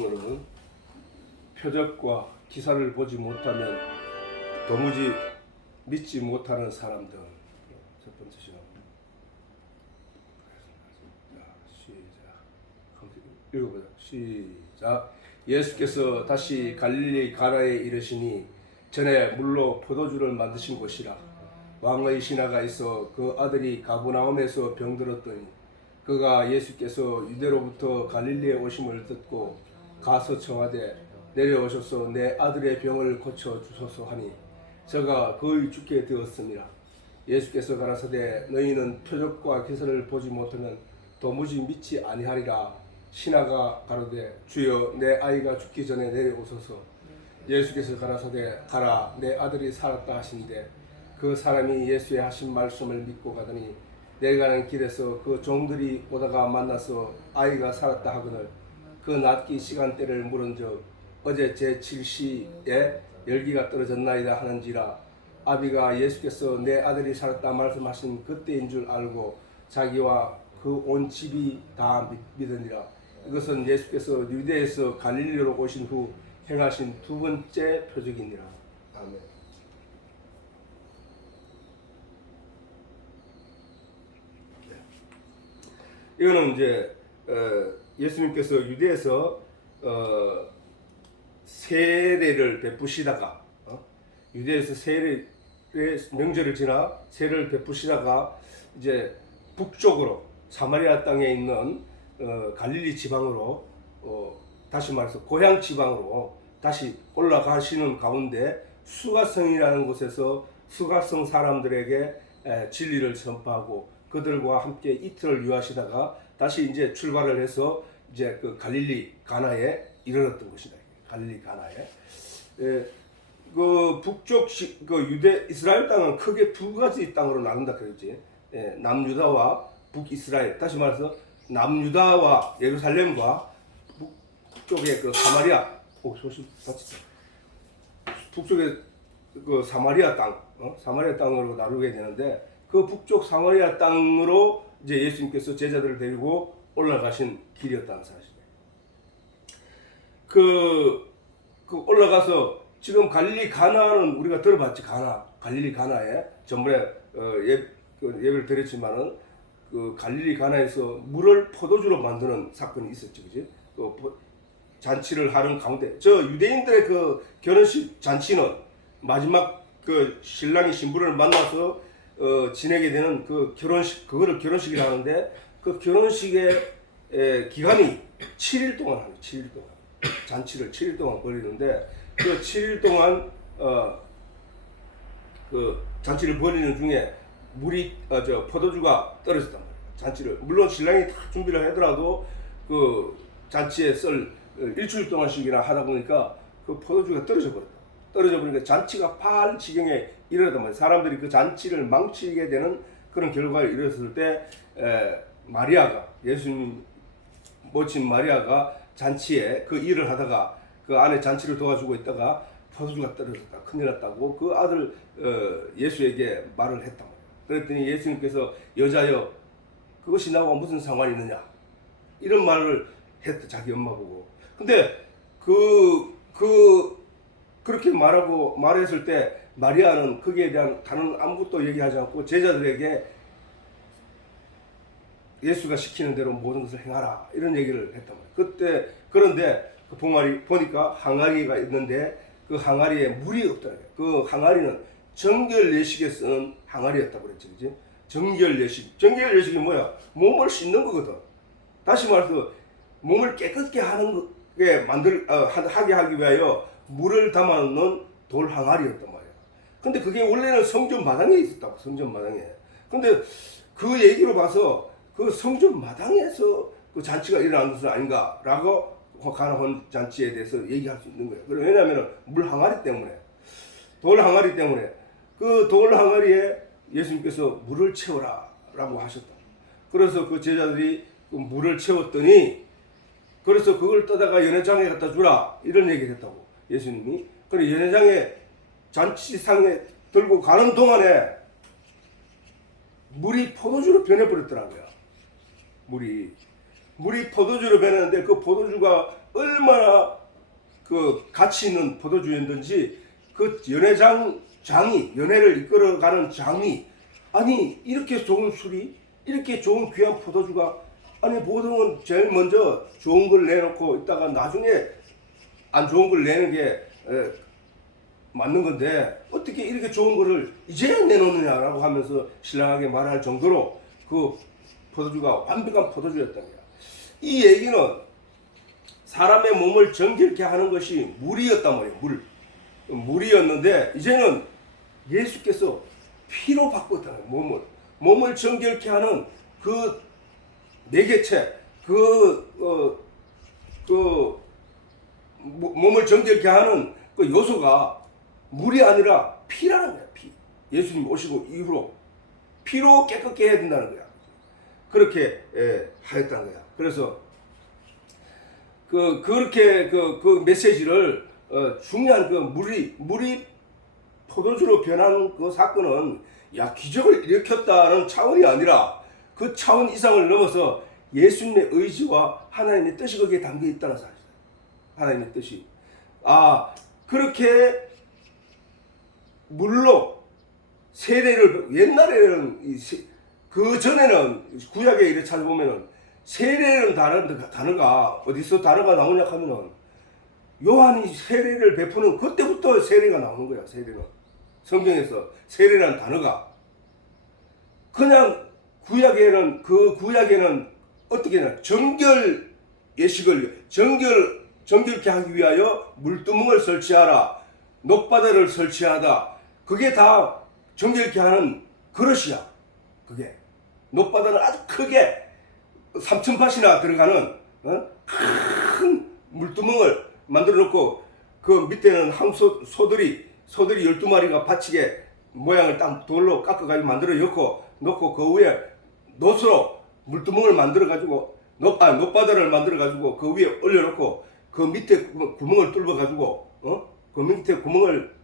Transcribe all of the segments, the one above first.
오늘은 표적과 기사를 보지 못하면 도무지 믿지 못하는 사람들. 첫 번째 시간. 시작. 읽어보자. 시작. 예수께서 다시 갈릴리 가나에 이르시니 전에 물로 포도주를 만드신 곳이라. 왕의 신하가 있어 그 아들이 가버나움에서 병들었더니 그가 예수께서 유대로부터 갈릴리에 오심을 듣고 가서 청하되 내려오셔서 내 아들의 병을 고쳐 주소서 하니 저가 거의 죽게 되었습니다. 예수께서 가라사대 너희는 표적과 기사를 보지 못하면 도무지 믿지 아니하리라. 신하가 가로되 주여 내 아이가 죽기 전에 내려오소서. 예수께서 가라사대 가라 내 아들이 살았다 하신대 그 사람이 예수의 하신 말씀을 믿고 가더니 내려가는 길에서 그 종들이 오다가 만나서 아이가 살았다 하거늘 그 낫기 시간대를 물은즉 어제 제7시에 열기가 떨어졌나이다 하는지라. 아비가 예수께서 내 아들이 살았다 말씀하신 그때인 줄 알고 자기와 그 온 집이 다 믿으니라. 이것은 예수께서 유대에서 갈릴리로 오신 후 행하신 두 번째 표적이니라. 아멘. 이거는 이제 예수님께서 유대에서 세례를 베푸시다가 유대에서 세례 명절을 지나 세례를 베푸시다가 이제 북쪽으로 사마리아 땅에 있는 갈릴리 지방으로 다시 말해서 고향 지방으로 다시 올라가시는 가운데 수가성이라는 곳에서 수가성 사람들에게 진리를 선포하고 그들과 함께 이틀을 유하시다가 다시 이제 출발을 해서 이제 그 갈릴리 가나에 이르렀던 곳이다. 갈릴리 가나에. 그 북쪽 그 유대 이스라엘 땅은 크게 두 가지 땅으로 나눈다 그랬지. 남유다와 북이스라엘. 다시 말해서 남유다와 예루살렘과 북쪽의 그 사마리아. 소식 봤지? 북쪽의 그 사마리아 땅, 사마리아 땅으로 나누게 되는데. 그 북쪽 사마리아 땅으로 이제 예수님께서 제자들을 데리고 올라가신 길이었다는 사실이에요. 그 올라가서 지금 갈릴리 가나는 우리가 들어봤지. 갈릴리 가나에 전번에 예배를 드렸지만은 그 갈릴리 가나에서 물을 포도주로 만드는 사건이 있었지, 그지? 그 잔치를 하는 가운데 저 유대인들의 그 결혼식 잔치는 마지막 그 신랑이 신부를 만나서 지내게 되는 그 결혼식, 그거를 결혼식이라 하는데 그 결혼식의 기간이 7일 동안 하는 7일 동안 잔치를 7일 동안 벌이는데 그 7일 동안 그 잔치를 벌이는 중에 물이 포도주가 떨어졌단 말이에요. 잔치를 물론 신랑이 다 준비를 하더라도 그 잔치에 쓸 일주일 동안씩이나 하다 보니까 그 포도주가 떨어져 버리니까 잔치가 파할 지경에 이르렀단 말이에요. 사람들이 그 잔치를 망치게 되는 그런 결과를 이뤘을 때 마리아가 예수님 모친 마리아가 잔치에 그 일을 하다가 그 안에 잔치를 도와주고 있다가 포도주가 떨어졌다. 큰일 났다고 그 아들 예수에게 말을 했단 말이에요. 그랬더니 예수님께서 여자여 그것이 나와 무슨 상관이 있느냐 이런 말을 했다. 자기 엄마 보고. 근데 그렇게 말했을 때 마리아는 거기에 대한 다른 아무것도 얘기하지 않고 제자들에게 예수가 시키는 대로 모든 것을 행하라 이런 얘기를 했단 말이에요. 그런데 그 봉아리 보니까 항아리가 있는데 그 항아리에 물이 없더라고요. 그 항아리는 정결 예식에 쓰는 항아리였다고 그랬지, 그지? 정결 예식이 뭐야? 몸을 씻는 거거든. 다시 말해서 몸을 깨끗게 하는 게 하게 하기 위하여 물을 담아놓는 돌 항아리였단 말이에요. 근데 그게 원래는 성전 마당에 있었다고, 성전 마당에. 근데 그 얘기로 봐서 그 성전 마당에서 그 잔치가 일어난 것은 아닌가라고 가나혼 잔치에 대해서 얘기할 수 있는 거예요. 왜냐하면 물 항아리 때문에, 돌 항아리 때문에 그 돌 항아리에 예수님께서 물을 채워라라고 하셨다. 그래서 그 제자들이 그 물을 채웠더니 그래서 그걸 떠다가 연회장에 갖다 주라 이런 얘기를 했다고 예수님이. 그래 연회장에 잔치상에 들고 가는 동안에 물이 포도주로 변해버렸더라고요. 물이. 물이 포도주로 변하는데 그 포도주가 얼마나 그 가치 있는 포도주였는지 그 장이 연회를 이끌어가는 장이 아니 이렇게 좋은 술이 이렇게 좋은 귀한 포도주가 아니 보통은 제일 먼저 좋은 걸 내놓고 있다가 나중에 안 좋은 걸 내는 게 맞는 건데 어떻게 이렇게 좋은 거를 이제 내놓느냐라고 하면서 신랑에게 말할 정도로 그 포도주가 완벽한 포도주였다는 거야. 이 얘기는 사람의 몸을 정결케 하는 것이 물이었단 말이에요. 물이었는데 이제는 예수께서 피로 바꿨다는 거예요. 몸을 정결케 하는 그 매개체 몸을 정결케 하는 그 요소가 물이 아니라 피라는 거야. 피. 예수님 오시고 이후로 피로 깨끗게 해야 된다는 거야. 그렇게 하였다는 거야. 그래서 그렇게 그 메시지를 중요한 그 물이 포도주로 변한 그 사건은 기적을 일으켰다는 차원이 아니라 그 차원 이상을 넘어서 예수님의 의지와 하나님의 뜻이 거기에 담겨 있다는 사실. 하나님의 뜻이. 그렇게 물로 세례를 옛날에는 그 전에는 구약에 이렇게 찾아보면은 세례는 단어가 어디서 단어가 나오냐 하면은 요한이 세례를 베푸는 그때부터 세례가 나오는 거야. 세례는 성경에서 세례라는 단어가 그냥 구약에는 어떻게 하냐 정결 예식을 정결케 하기 위하여 물두멍을 설치하라 녹바다를 설치하다 그게 다 정결케 하는 그릇이야. 그게 녹바다는 아주 크게 3,000밭이나 들어가는 큰 물두멍을 만들어 놓고 그 밑에는 소들이 12마리가 받치게 모양을 딱 돌로 깎아가지고 만들어 놓고 그 위에 놋으로 물두멍을 만들어 가지고 녹바다를 만들어 가지고 그 위에 올려놓고 그 밑에 구멍을 뚫어 가지고 그 밑에 구멍을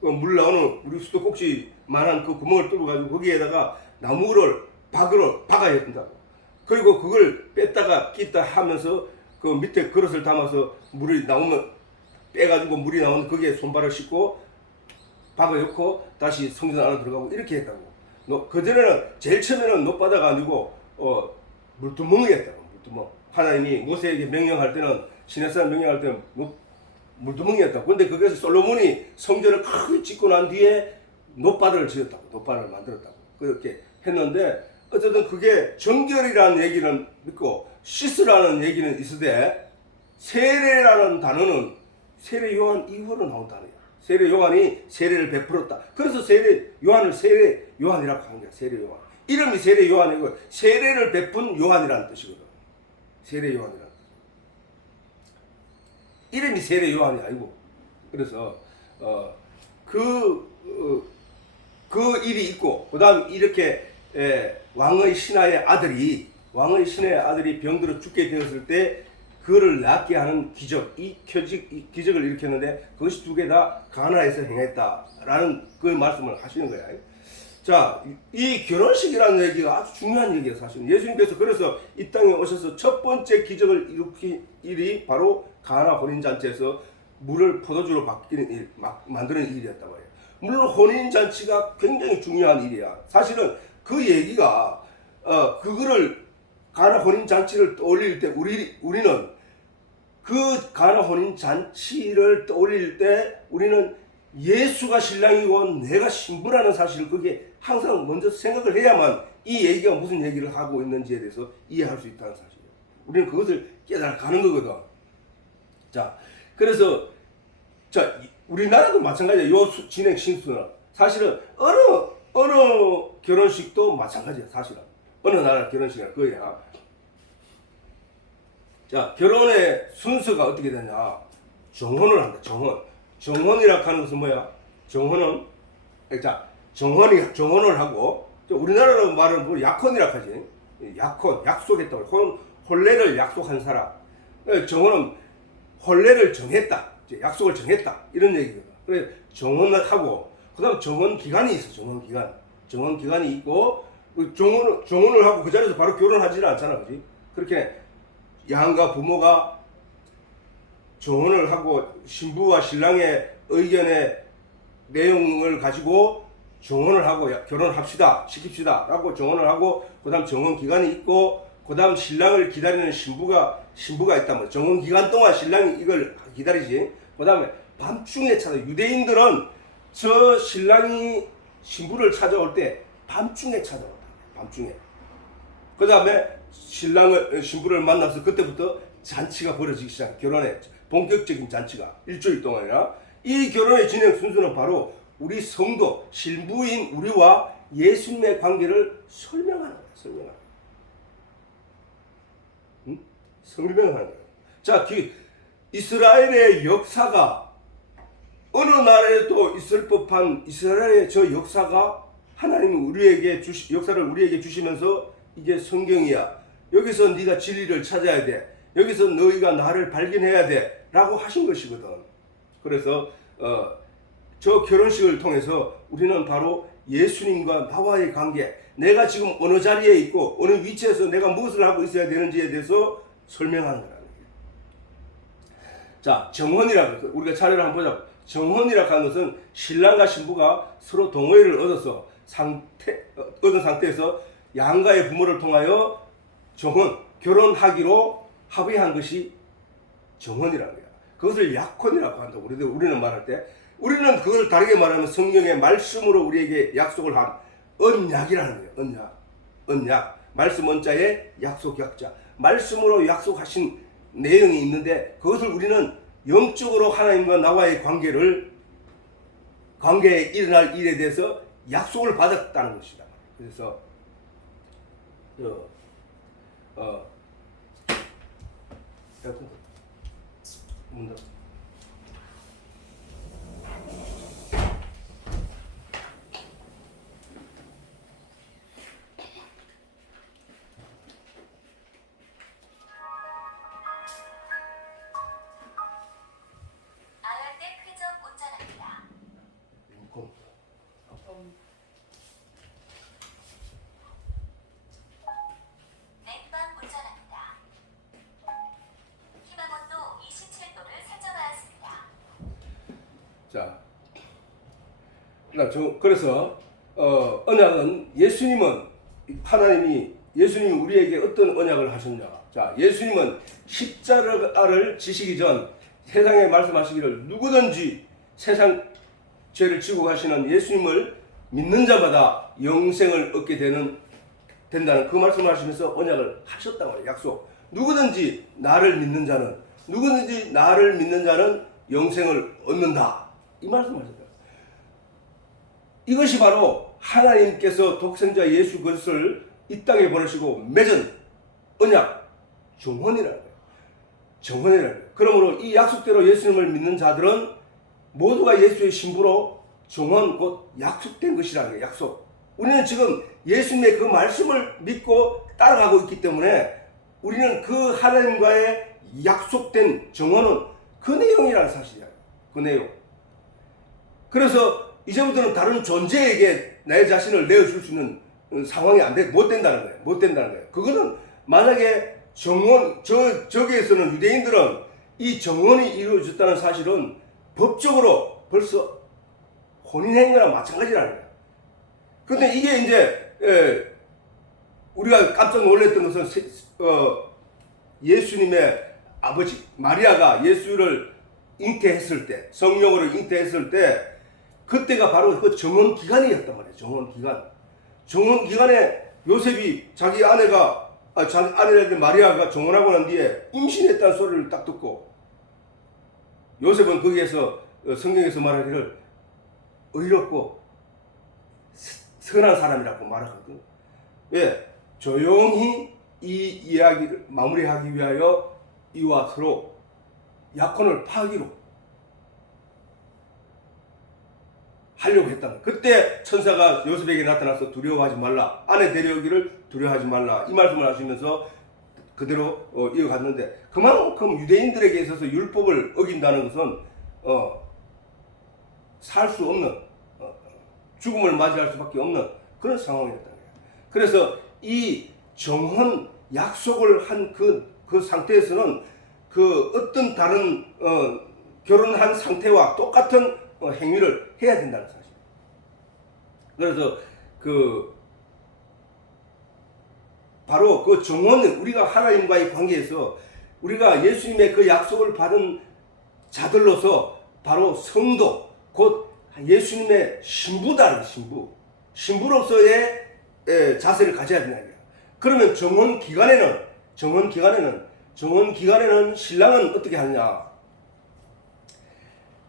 물 나오는 우리 수도꼭지만한 그 구멍을 뚫어 가지고 거기에다가 나무를 박아야 된다고. 그리고 그걸 뺐다가 끼다 하면서 그 밑에 그릇을 담아서 물이 나오면 빼가지고 물이 나오면 거기에 손발을 씻고 박아놓고 다시 성전 안으로 들어가고 이렇게 했다고. 그전에는 제일 처음에는 녹바다가 아니고 물두멍이었다고. 물두멍. 하나님이 모세에게 명령할 때는 시내산 명령할 때는 물두멍이었다고. 근데 거기서 솔로몬이 성전을 크게 짓고 난 뒤에 녹바다를 지었다고. 녹바다를 만들었다고. 그렇게 했는데 어쨌든 그게 정결이라는 얘기는 있고 씻으라는 얘기는 있으되 세례라는 단어는 세례 요한 이후로 나온 단어야. 세례 요한이 세례를 베풀었다. 그래서 요한을 세례 요한이라고 하는 거야. 세례 요한. 이름이 세례 요한이고 세례를 베푼 요한이라는 뜻이거든. 세례 요한이라는 뜻. 이름이 세례 요한이 아니고. 그래서 그 일이 있고 그다음 이렇게 왕의 신하의 아들이 병들어 죽게 되었을 때 그를 낫게 하는 이 기적을 일으켰는데 그것이 두 개 다 가나에서 행했다라는 그 말씀을 하시는 거야. 자, 이 결혼식이라는 얘기가 아주 중요한 얘기예요. 사실은 예수님께서 그래서 이 땅에 오셔서 첫 번째 기적을 일으킨 일이 바로 가나 혼인잔치에서 물을 포도주로 만드는 일이었단 말이에요. 물론 혼인잔치가 굉장히 중요한 일이야. 사실은 그 얘기가 그거를 가나 혼인잔치를 떠올릴 때 우리는 그 가나 혼인잔치를 떠올릴 때 우리는 예수가 신랑이고 내가 신부라는 사실을 그게 항상 먼저 생각을 해야만 이 얘기가 무슨 얘기를 하고 있는지에 대해서 이해할 수 있다는 사실이에요. 우리는 그것을 깨달아가는 거거든. 자, 그래서 우리나라도 마찬가지야. 요 진행 신수는 사실은 어느 결혼식도 마찬가지야. 사실은 어느 나라 결혼식이나 그거야. 자, 결혼의 순서가 어떻게 되냐? 정혼을 한다. 정혼이라고 하는 것은 뭐야? 정혼은 정혼을 하고 우리나라로 말하는 뭐 약혼이라고 하지. 약속했다고. 혼례를 약속한 사람. 정혼은 혼례를 정했다. 약속을 정했다. 이런 얘기거든. 그래서 정혼을 하고 그다음 정혼 기간이 있어. 정혼 기간이 있고 정혼을 하고 그 자리에서 바로 결혼하지는 않잖아. 그지? 그렇게 양가 부모가 정혼을 하고 신부와 신랑의 의견의 내용을 가지고 정혼을 하고 결혼합시다 시킵시다 라고 정혼을 하고 그 다음 정혼 기간이 있고 그 다음 신랑을 기다리는 신부가 있다면 정혼 기간 동안 신랑이 이걸 기다리지. 그 다음에 밤중에 찾아 유대인들은 저 신랑이 신부를 찾아올 때 밤중에 찾아온다. 밤중에. 그 다음에 신부를 만나서 그때부터 잔치가 벌어지기 시작. 결혼의 본격적인 잔치가 일주일 동안이나 이 결혼의 진행 순서는 바로 우리 성도 신부인 우리와 예수님의 관계를 설명하는 거야. 설명하는 거야. 자, 이스라엘의 역사가 어느 나라에도 있을 법한 이스라엘의 저 역사가 하나님이 역사를 우리에게 주시면서 이게 성경이야. 여기서 네가 진리를 찾아야 돼. 여기서 너희가 나를 발견해야 돼. 라고 하신 것이거든. 그래서 저 결혼식을 통해서 우리는 바로 예수님과 나와의 관계, 내가 지금 어느 자리에 있고 어느 위치에서 내가 무엇을 하고 있어야 되는지에 대해서 설명하는 거라는 거예요. 자, 정혼이라고 우리가 차례를 한번 보자. 정혼이라고 하는 것은 신랑과 신부가 서로 동의를 얻은 상태에서 양가의 부모를 통하여 결혼하기로 합의한 것이 정혼이라는 거야. 그것을 약혼이라고 한다고 우리는 말할 때, 우리는 그걸 다르게 말하면 성경의 말씀으로 우리에게 약속을 한 언약이라는 거예요. 언약. 말씀 언자에 약속 약자. 말씀으로 약속하신 내용이 있는데 그것을 우리는 영적으로 하나님과 나와의 관계에 일어날 일에 대해서 약속을 받았다는 것이다. 그래서 자, 그래서 언약은 예수님이 우리에게 어떤 언약을 하셨냐? 자, 예수님은 십자가를 지시기 전 세상에 말씀하시기를 누구든지 세상 죄를 지고 가시는 예수님을 믿는 자마다 영생을 얻게 된다는 그 말씀을 하시면서 언약을 하셨단 말이에요. 약속. 누구든지 나를 믿는 자는 영생을 얻는다. 이 말씀하셨다. 이것이 바로 하나님께서 독생자 예수 그리스도를 이 땅에 보내시고 맺은 언약, 정혼이라는 거예요. 그러므로 이 약속대로 예수님을 믿는 자들은 모두가 예수의 신부로 정혼 곧 약속된 것이라는 거예요. 약속. 우리는 지금 예수님의 그 말씀을 믿고 따라가고 있기 때문에 우리는 그 하나님과의 약속된 정혼은 그 내용이라는 사실이에요. 그 내용. 그래서 이제부터는 다른 존재에게 내 자신을 내어줄 수 있는 상황이 못 된다는 거예요. 그거는 만약에 저기에서는 유대인들은 이 정혼이 이루어졌다는 사실은 법적으로 벌써 혼인행위랑 마찬가지라는 거예요. 근데 이게 이제 우리가 깜짝 놀랐던 것은 예수님의 아버지 마리아가 예수를 잉태했을 때, 성령으로 잉태했을 때 그때가 바로 그 정혼 기간이었단 말이에요. 정혼 기간에 요셉이 자기 아내라는 마리아가 정혼하고 난 뒤에 임신했다는 소리를 딱 듣고 요셉은 거기에서 성경에서 말하기를 의롭고 선한 사람이라고 말하거든. 왜? 조용히 이 이야기를 마무리하기 위하여 이와 서로 약혼을 파기로 하려고 했다. 그때 천사가 요셉에게 나타나서 두려워하지 말라. 아내 데려오기를 두려워하지 말라. 이 말씀을 하시면서 그대로 이어갔는데 그만큼 유대인들에게 있어서 율법을 어긴다는 것은 살 수 없는 죽음을 맞이할 수밖에 없는 그런 상황이었다. 그래서 이 정혼 약속을 한 그 상태에서는 그 어떤 다른 결혼한 상태와 똑같은 행위를 해야 된다는 사실. 그래서 바로 그 정원은 우리가 하나님과의 관계에서 우리가 예수님의 그 약속을 받은 자들로서 바로 성도, 곧 예수님의 신부다. 신부로서의 자세를 가져야 된다. 그러면 정원 기간에는 신랑은 어떻게 하느냐?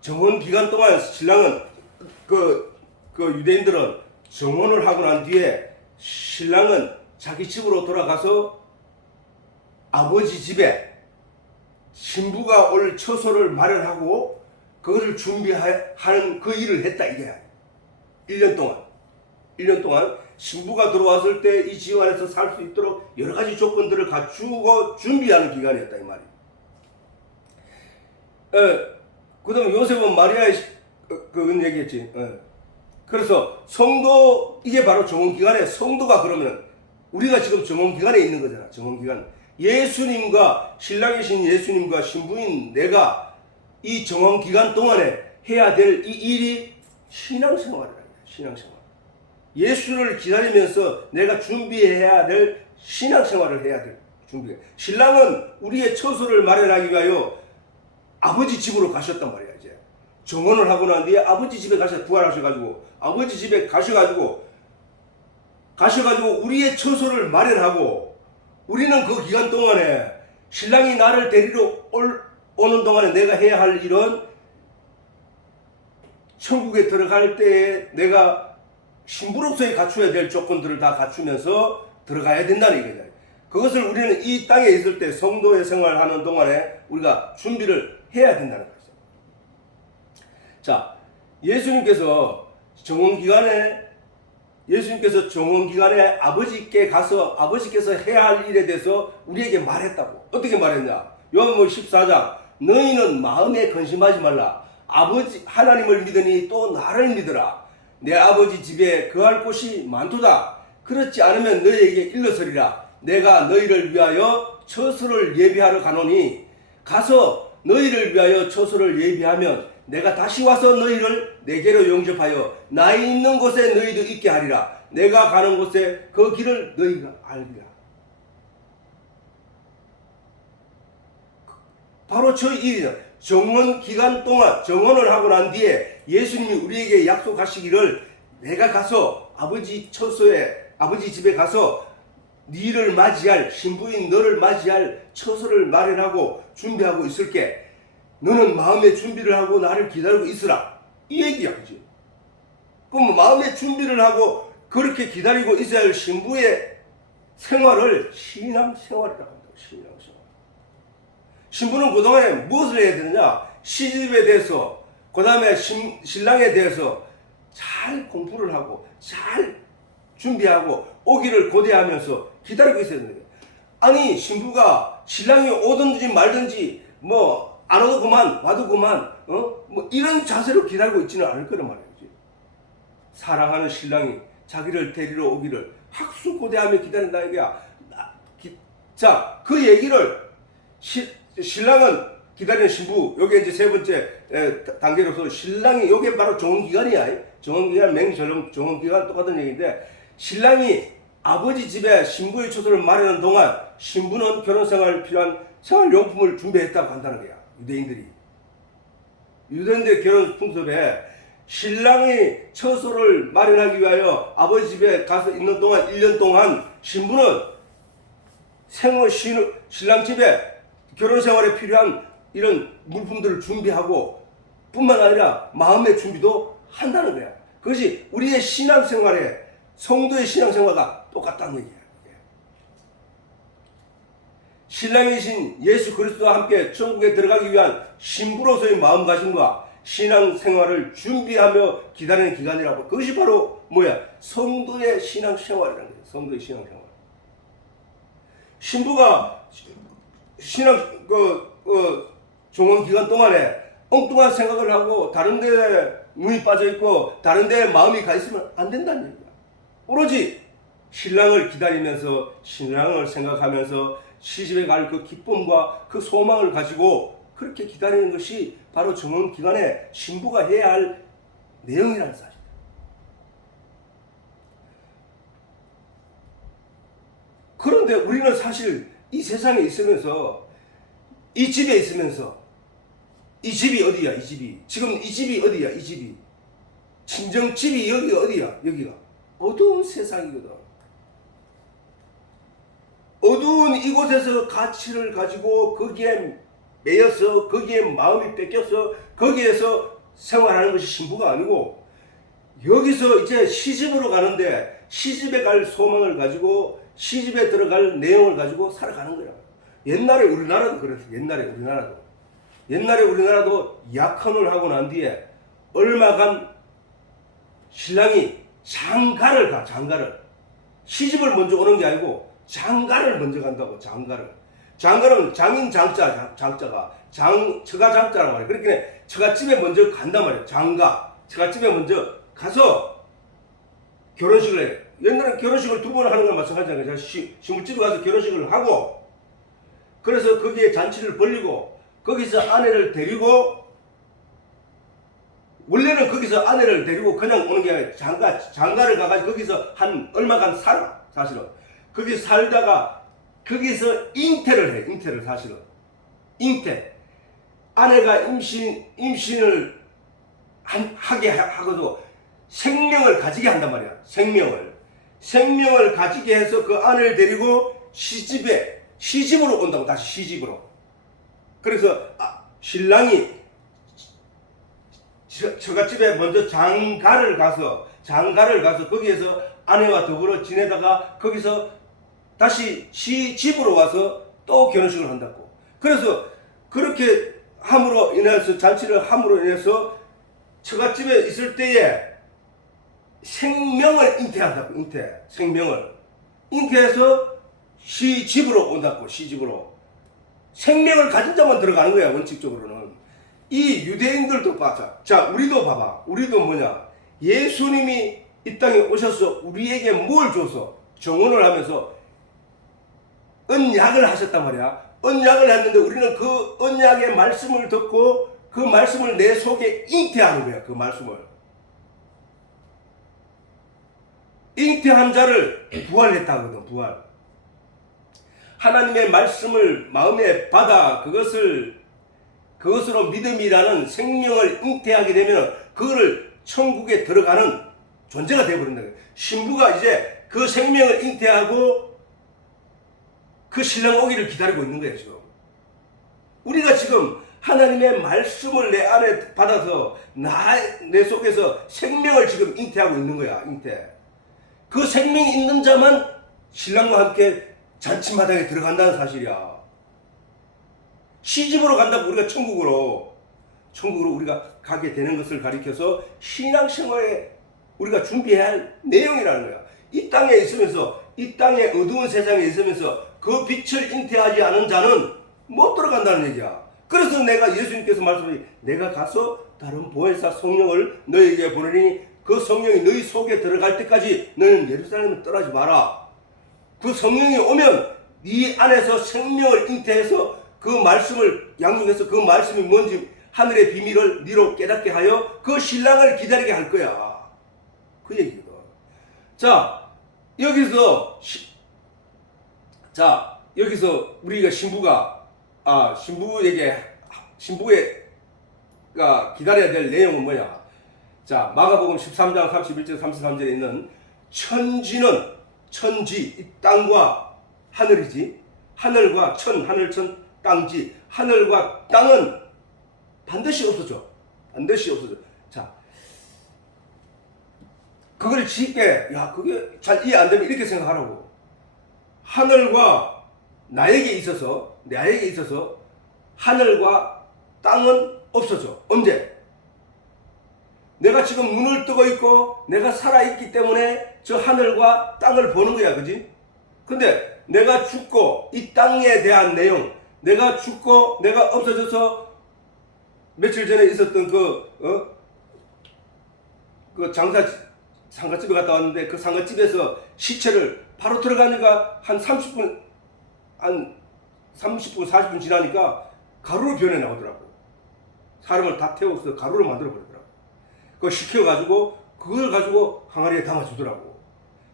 정원 기간 동안 신랑은 유대인들은 정원을 하고 난 뒤에 신랑은 자기 집으로 돌아가서 아버지 집에 신부가 올 처소를 마련하고 그것을 준비하는 그 일을 했다 이거야. 1년 동안 신부가 들어왔을 때 이 집 안에서 살 수 있도록 여러 가지 조건들을 갖추고 준비하는 기간이었다 이 말이야. 그 다음에 요셉은 마리아의 그건 얘기했지. 그래서 성도, 이게 바로 정원기간에 성도가 그러면 우리가 지금 정원기간에 있는 거잖아. 정원기간. 예수님과 신랑이신 예수님과 신부인 내가 이 정원기간 동안에 해야 될 이 일이 신앙생활이다. 신앙생활. 예수를 기다리면서 내가 준비해야 될 신앙생활을 해야 될 준비. 신랑은 우리의 처소를 마련하기 위하여 아버지 집으로 가셨단 말이야. 이제 정원을 하고 난 뒤에 아버지 집에 부활하셔가지고 아버지 집에 가셔가지고 우리의 처소를 마련하고 우리는 그 기간 동안에 신랑이 나를 데리러 오는 동안에 내가 해야 할 일은 천국에 들어갈 때에 내가 신부로서의 갖춰야 될 조건들을 다 갖추면서 들어가야 된다는 얘기죠. 그것을 우리는 이 땅에 있을 때 성도의 생활하는 동안에 우리가 준비를 해야 된다는 거죠. 자, 예수님께서 정원기간에 아버지께 가서 아버지께서 해야 할 일에 대해서 우리에게 말했다고. 어떻게 말했냐? 요한복음 14장 너희는 마음에 근심하지 말라. 아버지 하나님을 믿으니 또 나를 믿으라. 내 아버지 집에 거할 곳이 많도다. 그렇지 않으면 너희에게 일러서리라. 내가 너희를 위하여 처소를 예비하러 가노니 가서 너희를 위하여 처소를 예비하면 내가 다시 와서 너희를 내게로 용접하여 나 있는 곳에 너희도 있게 하리라. 내가 가는 곳에 그 길을 너희가 알리라. 바로 저 일이다. 정원 기간 동안 정원을 하고 난 뒤에 예수님이 우리에게 약속하시기를 내가 가서 아버지 처소에 아버지 집에 가서 너를 맞이할 신부인 너를 맞이할 처소를 마련하고 준비하고 있을게. 너는 마음의 준비를 하고 나를 기다리고 있으라. 이 얘기야. 그치? 그럼 마음의 준비를 하고 그렇게 기다리고 있어야 할 신부의 생활을 신앙생활이라고 한다고. 신앙생활. 신부는 그동안에 무엇을 해야 되느냐? 시집에 대해서, 그 다음에 신랑에 대해서 잘 공부를 하고 잘 준비하고 오기를 고대하면서 기다리고 있어야 되는 거예요. 아니 신부가 신랑이 오든지 말든지 뭐 안 오도 그만 와도 그만 뭐 이런 자세로 기다리고 있지는 않을 거란 말이지. 사랑하는 신랑이 자기를 데리러 오기를 학수고대하며 기다린다 이거야. 자, 그 얘기를 신랑은 기다리는 신부, 요게 이제 세 번째 단계로서 신랑이, 요게 바로 정원기간이야. 정원기간, 정원기간 똑같은 얘기인데, 신랑이 아버지 집에 신부의 처소를 마련하는 동안 신부는 결혼생활 필요한 생활용품을 준비했다고 한다는 거야. 유대인들 결혼 풍습에 신랑이 처소를 마련하기 위하여 아버지 집에 가서 있는 동안 1년 동안 신부는 신랑 집에 결혼 생활에 필요한 이런 물품들을 준비하고 뿐만 아니라 마음의 준비도 한다는 거야. 그것이 우리의 신앙생활에 성도의 신앙생활과 똑같다는 얘기야. 신랑이신 예수 그리스도와 함께 천국에 들어가기 위한 신부로서의 마음가짐과 신앙생활을 준비하며 기다리는 기간이라고. 그것이 바로 뭐야? 성도의 신앙생활이라는 거야. 성도의 신앙생활. 신부가 종원 기간 동안에 엉뚱한 생각을 하고 다른 데에 눈이 빠져 있고 다른 데에 마음이 가 있으면 안 된다는 얘기야. 오로지 신랑을 기다리면서 신랑을 생각하면서 시집에 갈 그 기쁨과 그 소망을 가지고 그렇게 기다리는 것이 바로 정혼 기간에 신부가 해야 할 내용이라는 사실. 그런데 우리는 사실 이 세상에 있으면서 이 집에 있으면서 이 집이 어디야? 이 집이 지금 이 집이 어디야? 이 집이 친정집이 여기가 어디야? 여기가 어두운 세상이거든. 어두운 이곳에서 가치를 가지고 거기에 매여서 거기에 마음이 뺏겨서 거기에서 생활하는 것이 신부가 아니고 여기서 이제 시집으로 가는데 시집에 갈 소망을 가지고 시집에 들어갈 내용을 가지고 살아가는 거야. 옛날에 우리나라도 그랬어. 옛날에 우리나라도 약혼을 하고 난 뒤에 얼마간 신랑이 장가를 가. 시집을 먼저 오는 게 아니고 장가를 먼저 간다고. 장가는 장인 장자가 처가 장자란 말이야. 그러니까 처가집에 먼저 간단 말이야. 처가집에 먼저 가서 결혼식을 해. 옛날에 결혼식을 2번 하는 건 마찬가지잖아요. 신부집에 가서 결혼식을 하고 그래서 거기에 잔치를 벌리고 거기서 아내를 데리고 원래는 거기서 아내를 데리고 그냥 오는 게 아니라 장가를 가가지고 거기서 한 얼마간 살아. 사실은 거기 살다가 거기서 잉태를 해. 잉태를 사실은 잉태. 아내가 임신을 하게 하고도 생명을 가지게 한단 말이야. 생명을 가지게 해서 그 아내를 데리고 시집으로 온다고. 다시 시집으로. 그래서 신랑이 처갓집에 먼저 장가를 가서 거기에서 아내와 더불어 지내다가 거기서 다시 시집으로 와서 또 결혼식을 한다고. 그래서 그렇게 함으로 인해서 잔치를 함으로 인해서 처갓집에 있을 때에 생명을 잉태한다고. 생명을 잉태해서 시집으로 온다고. 시집으로 생명을 가진 자만 들어가는 거야. 원칙적으로는. 이 유대인들도 봐. 자, 우리도 봐봐. 우리도 뭐냐? 예수님이 이 땅에 오셔서 우리에게 뭘 줘서 정혼을 하면서 언약을 하셨단 말이야. 언약을 했는데 우리는 그 언약의 말씀을 듣고 그 말씀을 내 속에 잉태하는 거야. 그 말씀을. 잉태한 자를 부활했다 하거든. 부활. 하나님의 말씀을 마음에 받아 그것으로 믿음이라는 생명을 잉태하게 되면 그거를 천국에 들어가는 존재가 되어버린다. 신부가 이제 그 생명을 잉태하고 그 신랑 오기를 기다리고 있는 거예요. 지금 우리가 지금 하나님의 말씀을 내 안에 받아서 내 속에서 생명을 지금 잉태하고 있는 거야. 잉태. 그 생명이 있는 자만 신랑과 함께 잔치마당에 들어간다는 사실이야. 시집으로 간다고 우리가 천국으로 우리가 가게 되는 것을 가리켜서 신앙생활에 우리가 준비해야 할 내용이라는 거야. 이 땅에 있으면서 이 땅의 어두운 세상에 있으면서 그 빛을 잉태하지 않은 자는 못 들어간다는 얘기야. 그래서 내가 예수님께서 말씀하신 내가 가서 다른 보혜사 성령을 너에게 보내니 그 성령이 너희 속에 들어갈 때까지 너는 예루살렘을 떠나지 마라. 그 성령이 오면 네 안에서 생명을 잉태해서 그 말씀을 양육해서 그 말씀이 뭔지 하늘의 비밀을 네로 깨닫게 하여 그 신랑을 기다리게 할 거야. 그 얘기거든. 자, 여기서 우리가 신부가 기다려야 될 내용은 뭐냐? 자, 마가복음 13장 31절 33절에 있는 천지, 이 땅과 하늘이지. 하늘과 하늘천, 땅지. 하늘과 땅은 반드시 없어져. 자, 그걸 쉽게, 그게 잘 이해 안 되면 이렇게 생각하라고. 하늘과 나에게 있어서 하늘과 땅은 없어져. 언제? 내가 지금 눈을 뜨고 있고 내가 살아있기 때문에 저 하늘과 땅을 보는 거야. 그지? 근데 내가 죽고 이 땅에 대한 내용, 내가 죽고 내가 없어져서 며칠 전에 있었던 그 장사 상가집에 갔다 왔는데 그 상가집에서 시체를 바로 들어가니까 한 30분 40분 지나니까 가루로 변해 나오더라고. 사람을 다 태워서 가루로 만들어 버리더라고. 그거 시켜가지고 그걸 가지고 항아리에 담아주더라고.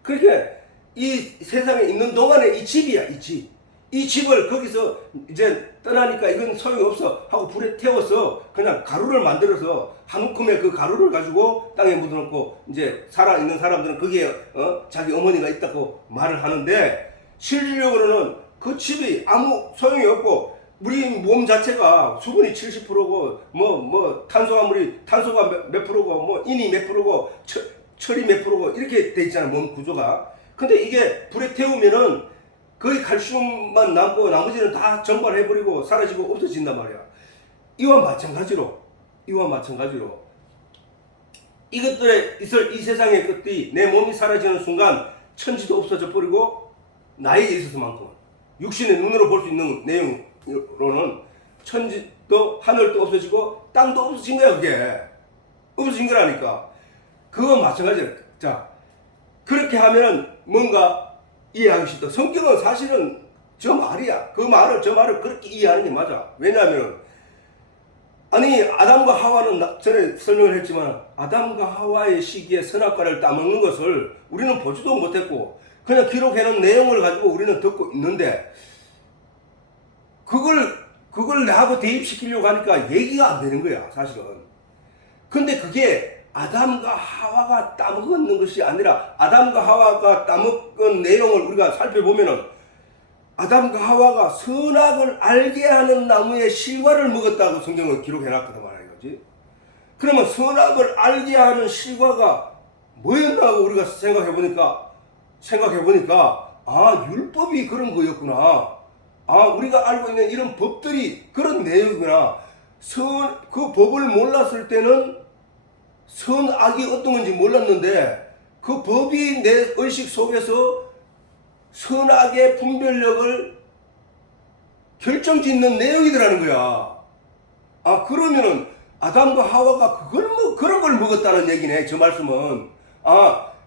그렇게 이 세상에 있는 동안에 이 집이야, 이 집. 이 집을 거기서 이제 떠나니까 이건 소용없어 하고 불에 태워서 그냥 가루를 만들어서 한 움큼의 그 가루를 가지고 땅에 묻어놓고 이제 살아있는 사람들은 거기에 자기 어머니가 있다고 말을 하는데, 실질적으로는 그 집이 아무 소용이 없고 우리 몸 자체가 수분이 70%고 탄소가 몇 프로고 뭐 인이 몇 프로고 철이 몇 프로고 이렇게 돼 있잖아, 몸 구조가. 근데 이게 불에 태우면은 거의 칼슘만 남고 나머지는 다 증발해버리고 사라지고 없어진단 말이야. 이와 마찬가지로 이것들에 있을 이 세상의 것들이 내 몸이 사라지는 순간 천지도 없어져 버리고, 나에게 있어서만큼은 육신의 눈으로 볼 수 있는 내용으로는 천지도 하늘도 없어지고 땅도 없어진 거야. 그게 없어진 거라니까. 그거 마찬가지야. 자, 그렇게 하면은 뭔가 이해하기 쉽다. 성경은 사실은 저 말을 그렇게 이해하는 게 맞아. 왜냐하면 아니, 아담과 하와는 전에 설명을 했지만 아담과 하와의 시기에 선악과를 따먹는 것을 우리는 보지도 못했고 그냥 기록해놓은 내용을 가지고 우리는 듣고 있는데, 그걸 나하고 대입시키려고 하니까 얘기가 안 되는 거야, 사실은. 근데 그게 아담과 하와가 따먹는 것이 아니라, 아담과 하와가 따먹은 내용을 우리가 살펴보면은 아담과 하와가 선악을 알게 하는 나무의 실과를 먹었다고 성경은 기록해놨거든 말이지. 그러면 선악을 알게 하는 실과가 뭐였나고 우리가 생각해보니까 율법이 그런 거였구나. 우리가 알고 있는 이런 법들이 그런 내용이구나. 그 법을 몰랐을 때는 선악이 어떤 건지 몰랐는데, 그 법이 내 의식 속에서 선악의 분별력을 결정짓는 내용이더라는 거야. 그러면은 아담과 하와가 그런 걸 먹었다는 얘기네, 저 말씀은.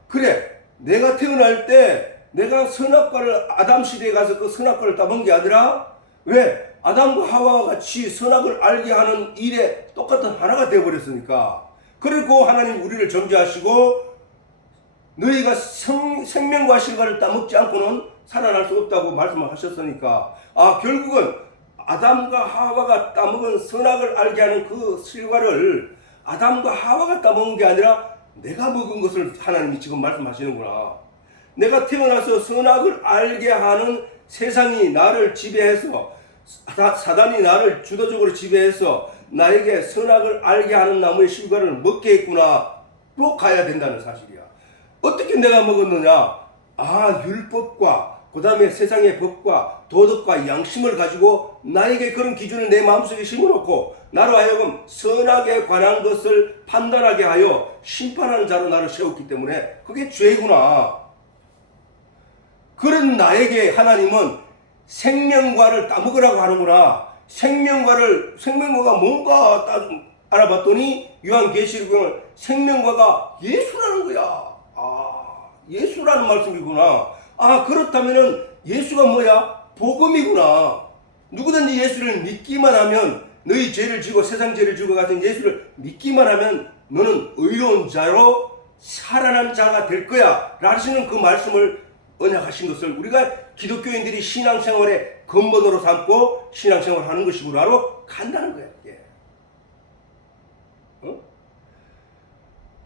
그래, 내가 태어날 때 내가 선악과를, 아담 시대에 가서 그 선악과를 따먹은 게 아니라, 왜? 아담과 하와와 같이 선악을 알게 하는 일에 똑같은 하나가 되어버렸으니까. 그리고 하나님 우리를 정죄하시고 너희가 생명과 실과를 따먹지 않고는 살아날 수 없다고 말씀을 하셨으니까, 결국은 아담과 하와가 따먹은 선악을 알게 하는 그 실과를 아담과 하와가 따먹은 게 아니라 내가 먹은 것을 하나님이 지금 말씀하시는구나. 내가 태어나서 선악을 알게 하는 세상이 나를 지배해서, 사단이 나를 주도적으로 지배해서 나에게 선악을 알게 하는 나무의 실과를 먹게 했구나 로 가야 된다는 사실이야. 어떻게 내가 먹었느냐? 율법과 그 다음에 세상의 법과 도덕과 양심을 가지고 나에게 그런 기준을 내 마음속에 심어놓고 나로 하여금 선악에 관한 것을 판단하게 하여 심판하는 자로 나를 세웠기 때문에 그게 죄구나. 그런 나에게 하나님은 생명과를 따먹으라고 하는구나. 생명과가 뭔가 알아봤더니 요한계시록은 생명과가 예수라는 거야. 예수라는 말씀이구나. 그렇다면은 예수가 뭐야? 복음이구나. 누구든지 예수를 믿기만 하면, 너희 죄를 지고 세상 죄를 지고 같은 예수를 믿기만 하면 너는 의로운 자로 살아난 자가 될 거야 라시는 그 말씀을 언약하신 것을 우리가 기독교인들이 신앙생활의 근본으로 삼고 신앙생활을 하는 것이구나로 간다는 거야.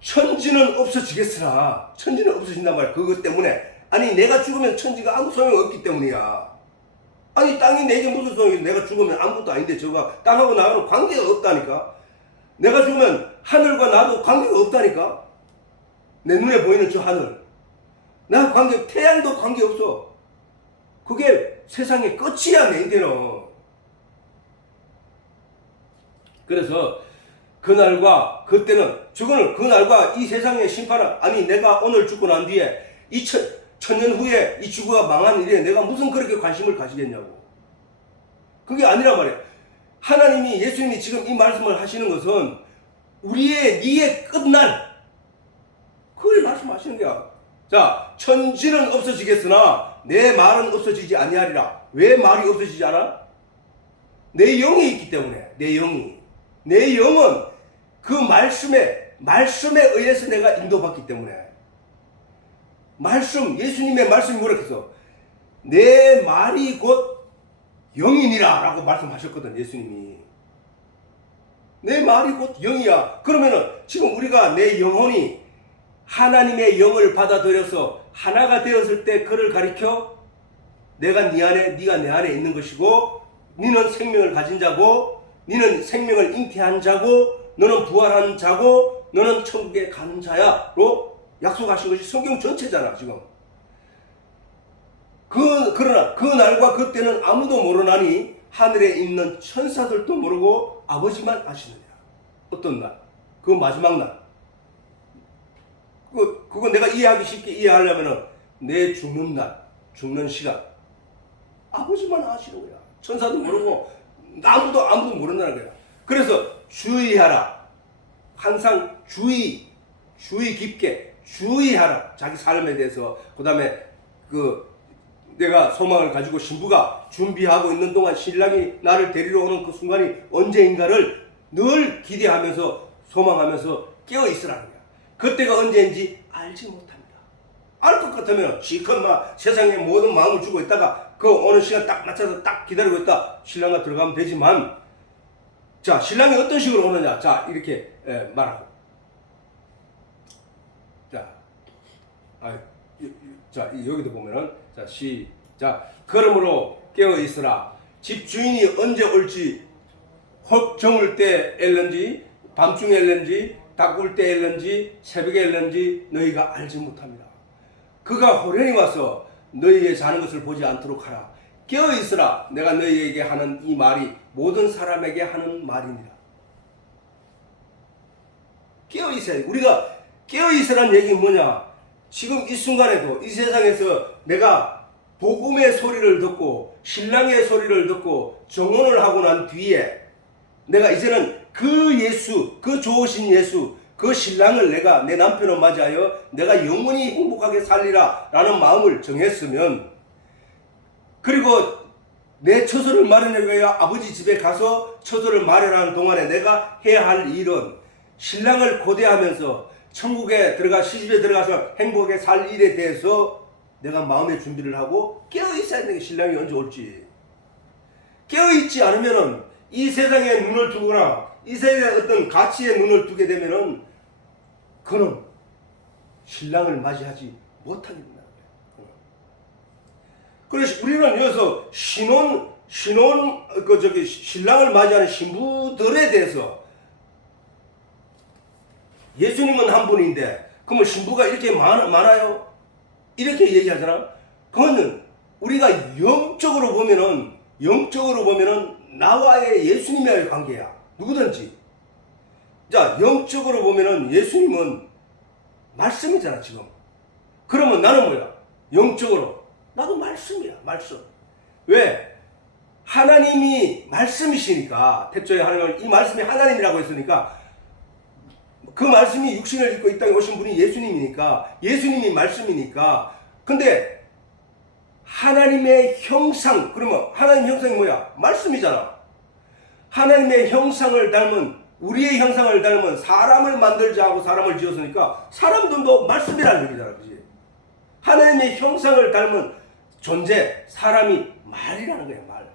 천지는 없어지겠으나, 천지는 없어진단 말이야. 그것 때문에. 내가 죽으면 천지가 아무 소용이 없기 때문이야. 땅이 내게 무슨 소용이, 내가 죽으면 아무것도 아닌데 저가 땅하고 나하고는 관계가 없다니까. 내가 죽으면 하늘과 나도 관계가 없다니까. 내 눈에 보이는 저 하늘, 나 태양도 관계없어. 그게 세상의 끝이야, 내 인생은. 그래서 그날과 그때는, 그날과 이 세상의 심판은, 내가 오늘 죽고 난 뒤에 이 천년 후에 이 지구가 망한 일에 내가 무슨 그렇게 관심을 가지겠냐고. 그게 아니란 말이야. 하나님이, 예수님이 지금 이 말씀을 하시는 것은 니의 끝날, 그걸 말씀하시는 거야. 자, 천지는 없어지겠으나 내 말은 없어지지 아니하리라. 왜 말이 없어지지 않아? 내 영이 있기 때문에. 내 영은 그 말씀에 의해서 내가 인도받기 때문에. 예수님의 말씀이 뭐라 했어? 내 말이 곧 영이니라 라고 말씀하셨거든, 예수님이. 내 말이 곧 영이야. 그러면은 지금 우리가 내 영혼이 하나님의 영을 받아들여서 하나가 되었을 때 그를 가리켜 내가 네 안에, 네가 내 안에 있는 것이고, 너는 생명을 가진 자고, 너는 생명을 잉태한 자고, 너는 부활한 자고, 너는 천국에 가는 자야로 약속하신 것이 성경 전체잖아, 지금. 그러나 그 날과 그때는 아무도 모르나니 하늘에 있는 천사들도 모르고 아버지만 아시느니라. 어떤 날? 그 마지막 날. 그거 내가 이해하기 쉽게 이해하려면은 내 죽는 날, 죽는 시간. 아버지만 아시는 거야. 천사도 모르고 아무도 모른다는 거야. 그래서 주의하라. 항상 주의 깊게 주의하라. 자기 삶에 대해서. 그 다음에 내가 소망을 가지고 신부가 준비하고 있는 동안 신랑이 나를 데리러 오는 그 순간이 언제인가를 늘 기대하면서 소망하면서 깨어 있으라는 거야. 그때가 언제인지 알지 못합니다. 알 것 같으면 지금 막 세상에 모든 마음을 주고 있다가 그 어느 시간 딱 맞춰서 딱 기다리고 있다 신랑과 들어가면 되지만, 자, 신랑이 어떤 식으로 오느냐. 자, 이렇게 말하고. 자, 여기도 보면은, 자, 시작. 그러므로 깨어 있으라. 집 주인이 언제 올지, 혹 저물 때 엘는지, 밤중에 엘는지, 닭울 때 엘는지, 새벽에 엘는지 너희가 알지 못합니다. 그가 호련히 와서 너희의 자는 것을 보지 않도록 하라. 깨어 있으라. 내가 너희에게 하는 이 말이 모든 사람에게 하는 말이니라. 깨어 있어야 돼. 우리가 깨어 있으라는 얘기는 뭐냐? 지금 이 순간에도 이 세상에서 내가 복음의 소리를 듣고 신랑의 소리를 듣고 정혼을 하고 난 뒤에 내가 이제는 그 예수, 그 좋으신 예수, 그 신랑을 내가 내 남편을 맞이하여 내가 영원히 행복하게 살리라 라는 마음을 정했으면, 그리고 내 처소를 마련하기 위하여 아버지 집에 가서 처소를 마련하는 동안에 내가 해야 할 일은 신랑을 고대하면서 천국에 시집에 들어가서 행복하게 살 일에 대해서 내가 마음의 준비를 하고 깨어 있어야 되는 게 신랑이 언제 올지. 깨어 있지 않으면은 이 세상에 눈을 두거나 이 세상의 어떤 가치에 눈을 두게 되면은 그는 신랑을 맞이하지 못하게 된다는 거예요. 그래서 우리는 여기서 신랑을 맞이하는 신부들에 대해서, 예수님은 한 분인데 그러면 신부가 이렇게 많아요? 이렇게 얘기하잖아. 그거는 우리가 영적으로 보면은 나와의 예수님과의 관계야. 누구든지. 자, 영적으로 보면은 예수님은 말씀이잖아, 지금. 그러면 나는 뭐야? 영적으로 나도 말씀이야, 말씀. 왜? 하나님이 말씀이시니까, 태초에 하나님은 이 말씀이 하나님이라고 했으니까, 그 말씀이 육신을 입고 이 땅에 오신 분이 예수님이니까, 예수님이 말씀이니까. 근데 하나님의 형상, 그러면 하나님 형상이 뭐야? 말씀이잖아. 하나님의 형상을 닮은, 우리의 형상을 닮은 사람을 만들자 하고 사람을 지었으니까 사람들도 말씀이라는 얘기잖아, 그지? 하나님의 형상을 닮은 존재, 사람이 말이라는 거야, 말.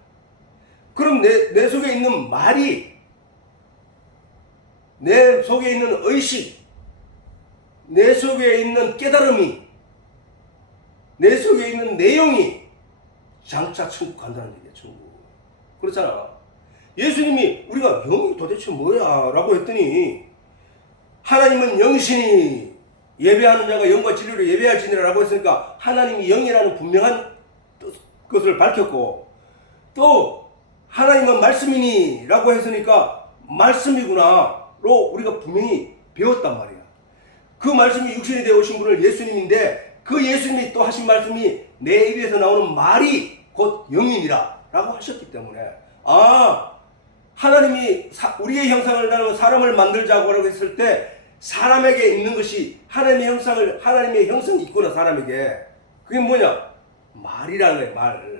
그럼 내 속에 있는 말이, 내 속에 있는 의식, 내 속에 있는 깨달음이, 내 속에 있는 내용이 장차 천국 간다는 얘기야, 천국. 그렇잖아. 예수님이 우리가 영이 도대체 뭐야? 라고 했더니, 하나님은 영이시니 예배하는 자가 영과 진리로 예배할지니라 라고 했으니까 하나님이 영이라는 분명한 것을 밝혔고, 또 하나님은 말씀이니 라고 했으니까 말씀이구나 로 우리가 분명히 배웠단 말이야. 그 말씀이 육신이 되어 오신 분을 예수님인데, 그 예수님이 또 하신 말씀이 내 입에서 나오는 말이 곧 영이니라 라고 하셨기 때문에, 하나님이 우리의 형상을 닮은 사람을 만들자고 했을 때 사람에게 있는 것이 하나님의 형성이 있구나, 사람에게. 그게 뭐냐? 말이라는 거예요,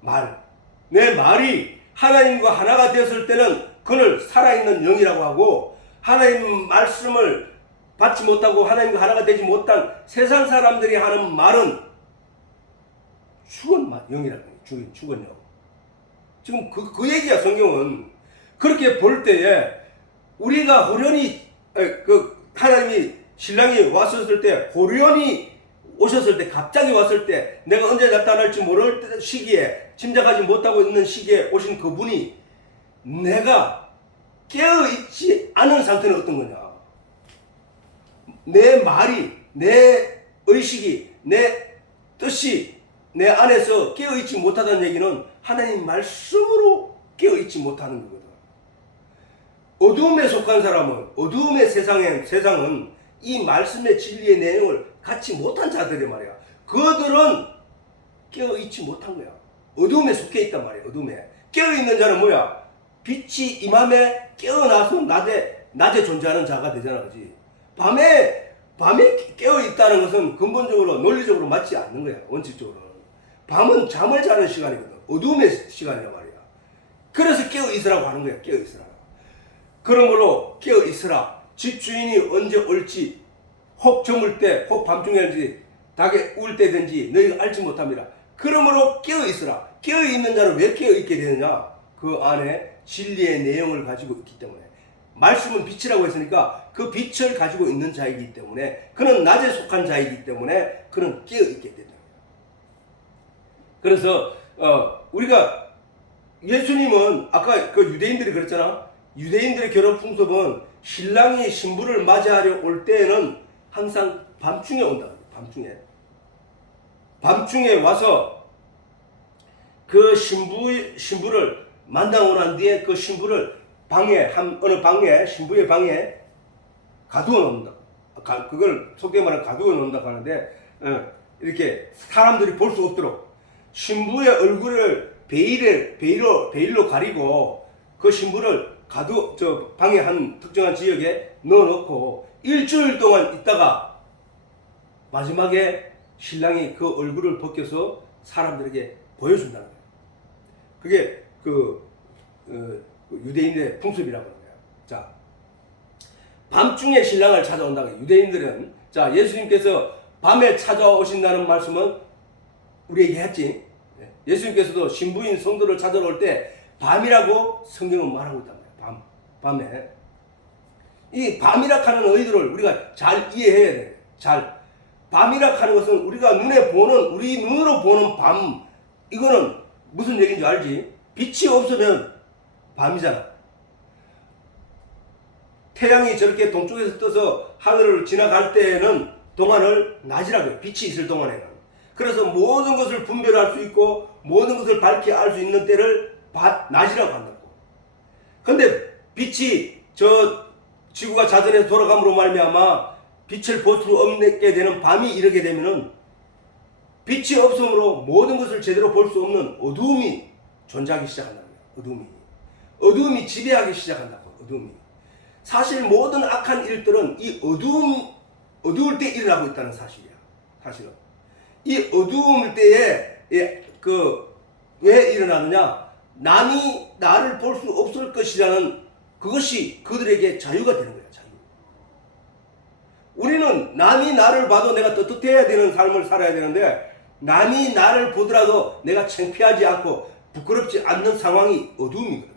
말. 내 말이 하나님과 하나가 되었을 때는 그를 살아있는 영이라고 하고, 하나님 말씀을 받지 못하고 하나님과 하나가 되지 못한 세상 사람들이 하는 말은 죽은 영이라는 거예요. 죽은 영. 지금 그 얘기야, 성경은. 그렇게 볼 때에 우리가 호련히 하나님이 신랑이 왔었을 때, 호련히 오셨을 때, 갑자기 왔을 때, 내가 언제 나타날지 모를 시기에, 짐작하지 못하고 있는 시기에 오신 그분이 내가 깨어있지 않은 상태는 어떤 거냐? 내 말이, 내 의식이, 내 뜻이 내 안에서 깨어있지 못하다는 얘기는 하나님 말씀으로 깨어있지 못하는 거거든. 어두움에 속한 사람은, 어두움의 세상은 이 말씀의 진리의 내용을 갖지 못한 자들이 말이야. 그들은 깨어있지 못한 거야. 어두움에 속해 있단 말이야. 어두움에. 깨어있는 자는 뭐야? 빛이 임함에 깨어나서 낮에 존재하는 자가 되잖아. 그지? 밤에 깨어있다는 것은 근본적으로 논리적으로 맞지 않는 거야. 원칙적으로는. 밤은 잠을 자는 시간이거든. 어두움의 시간이란 말이야. 그래서 깨어있으라고 하는 거야. 깨어있으라. 그러므로 깨어있으라. 집주인이 언제 올지, 혹 저물 때, 혹 밤중에든지 닭에 울 때든지 너희가 알지 못합니다. 그러므로 깨어있으라. 깨어있는 자는 왜 깨어있게 되느냐? 그 안에 진리의 내용을 가지고 있기 때문에. 말씀은 빛이라고 했으니까 그 빛을 가지고 있는 자이기 때문에, 그는 낮에 속한 자이기 때문에 그는 깨어있게 된다. 그래서 우리가 예수님은 아까 그 유대인들이 그랬잖아. 유대인들의 결혼 풍습은 신랑이 신부를 맞이하려 올 때에는 항상 밤중에 온다. 밤중에 와서 그 신부를 만나고 난 뒤에 그 신부를 어느 방에, 신부의 방에 가두어 놓는다. 그걸 속되게 말하면 가두어 놓는다고 하는데, 이렇게 사람들이 볼 수 없도록 신부의 얼굴을 베일로 가리고 그 신부를 방에 한 특정한 지역에 넣어놓고 일주일 동안 있다가 마지막에 신랑이 그 얼굴을 벗겨서 사람들에게 보여준다는 거예요. 그게 유대인의 풍습이라고 하는 거예요. 자, 밤중에 신랑을 찾아온다고 해요. 유대인들은. 자, 예수님께서 밤에 찾아오신다는 말씀은 우리에게 했지. 예수님께서도 신부인 성도를 찾아올 때 밤이라고 성경은 말하고 있단 말이에요. 밤에. 이 밤이라 하는 의도를 우리가 잘 이해해야 돼요. 밤이라 하는 것은 우리가 우리 눈으로 보는 밤, 이거는 무슨 얘기인지 알지? 빛이 없으면 밤이잖아. 태양이 저렇게 동쪽에서 떠서 하늘을 지나갈 때에는 동안을 낮이라고 해요. 빛이 있을 동안에는. 그래서 모든 것을 분별할 수 있고 모든 것을 밝히 알 수 있는 때를 낮이라고 한다고. 근데 빛이 지구가 자전에서 돌아감으로 말미암아 빛을 볼 수 없게 되는 밤이 이르게 되면은 빛이 없으므로 모든 것을 제대로 볼 수 없는 어두움이 존재하기 시작한다는 거예요. 어두움이 지배하기 시작한다고. 사실 모든 악한 일들은 이 어두울 때 일어나고 있다는 사실이야. 사실은 이 어두울 때에 왜 일어나느냐? 남이 나를 볼 수 없을 것이라는 그것이 그들에게 자유가 되는 거야. 자유. 우리는 남이 나를 봐도 내가 떳떳해야 되는 삶을 살아야 되는데, 남이 나를 보더라도 내가 창피하지 않고 부끄럽지 않는 상황이 어두움이거든.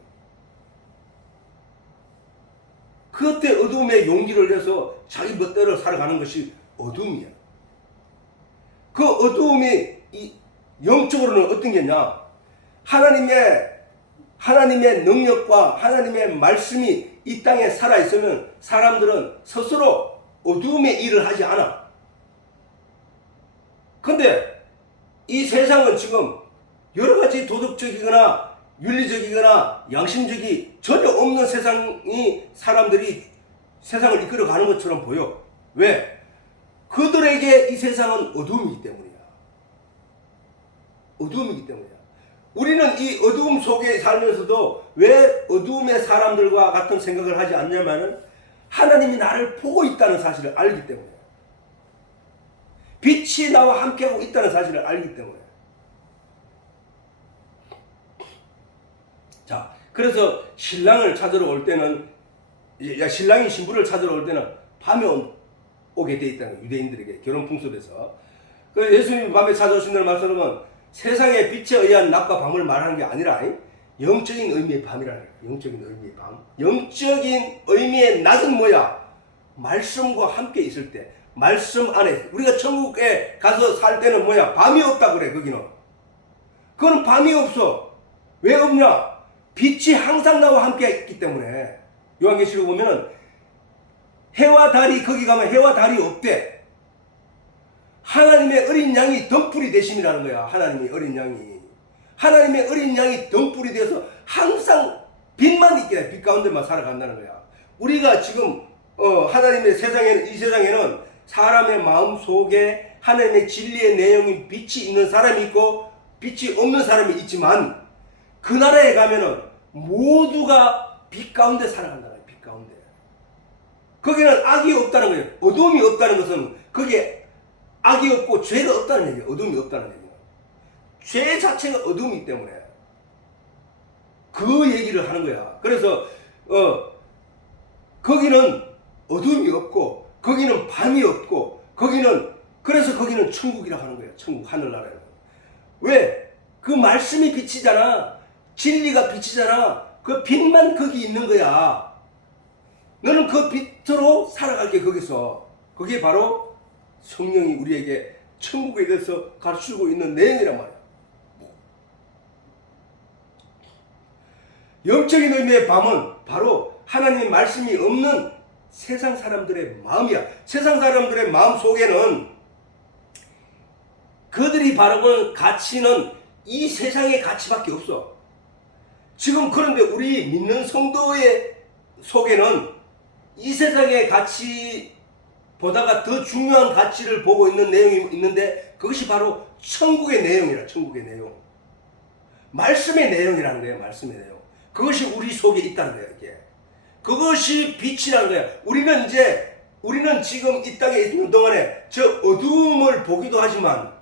그때 어두움에 용기를 내서 자기 멋대로 살아가는 것이 어두움이야. 그 어두움이 영적으로는 어떤 게냐? 하나님의 능력과 하나님의 말씀이 이 땅에 살아있으면 사람들은 스스로 어두움의 일을 하지 않아. 근데 이 세상은 지금 여러 가지 도덕적이거나 윤리적이거나 양심적이 전혀 없는 사람들이 세상을 이끌어가는 것처럼 보여. 왜? 그들에게 이 세상은 어두움이기 때문이야. 우리는 이 어두움 속에 살면서도 왜 어두움의 사람들과 같은 생각을 하지 않냐면은, 하나님이 나를 보고 있다는 사실을 알기 때문에, 빛이 나와 함께하고 있다는 사실을 알기 때문에. 자, 그래서 신랑을 찾으러 올 때는, 신랑이 신부를 찾으러 올 때는 밤에 오게 돼 있다는 거예요. 유대인들에게 결혼 풍습에서. 그래서 예수님이 밤에 찾아오신다는 말씀은 세상의 빛에 의한 낮과 밤을 말하는 게 아니라 영적인 의미의 밤이라는 거예요. 영적인 의미의 밤. 영적인 의미의 낮은 뭐야? 말씀과 함께 있을 때, 말씀 안에. 우리가 천국에 가서 살 때는 뭐야? 밤이 없다 그래. 거기는. 그건 밤이 없어. 왜 없냐? 빛이 항상 나와 함께 있기 때문에. 요한계시록 보면은 해와 달이, 거기 가면 해와 달이 없대. 하나님의 어린 양이 덩풀이 되심이라는 거야. 하나님의 어린 양이. 하나님의 어린 양이 덩풀이 되어서 항상 빛만 있게 돼. 빛 가운데만 살아간다는 거야. 우리가 지금 하나님의 세상에는, 이 세상에는 사람의 마음 속에 하나님의 진리의 내용인 빛이 있는 사람이 있고 빛이 없는 사람이 있지만, 그 나라에 가면은 모두가 빛 가운데 살아간다는 거예요. 빛 가운데. 거기는 악이 없다는 거예요. 어둠이 없다는 것은 거기에 악이 없고 죄가 없다는 얘기예요. 어둠이 없다는 얘기예요. 죄 자체가 어둠이기 때문에 그 얘기를 하는 거야. 그래서 거기는 어둠이 없고 거기는 밤이 없고 그래서 거기는 천국이라 하는 거예요. 천국, 하늘나라예요. 왜? 그 말씀이 빛이잖아. 진리가 빛이잖아. 그 빛만 거기 있는 거야. 너는 그 빛으로 살아갈게. 거기서. 그게 바로 성령이 우리에게 천국에 대해서 가르치고 있는 내용이란 말이야. 영적인 의미의 밤은 바로 하나님의 말씀이 없는 세상 사람들의 마음이야. 세상 사람들의 마음 속에는 그들이 바라보는 가치는 이 세상의 가치밖에 없어. 지금 그런데 우리 믿는 성도의 속에는 이 세상의 가치보다가 더 중요한 가치를 보고 있는 내용이 있는데, 그것이 바로 천국의 내용이라. 천국의 내용. 말씀의 내용이라는 거예요. 말씀의 내용. 그것이 우리 속에 있다는 거예요. 이게. 그것이 빛이라는 거야. 우리는 지금 이 땅에 있는 동안에 저 어두움을 보기도 하지만,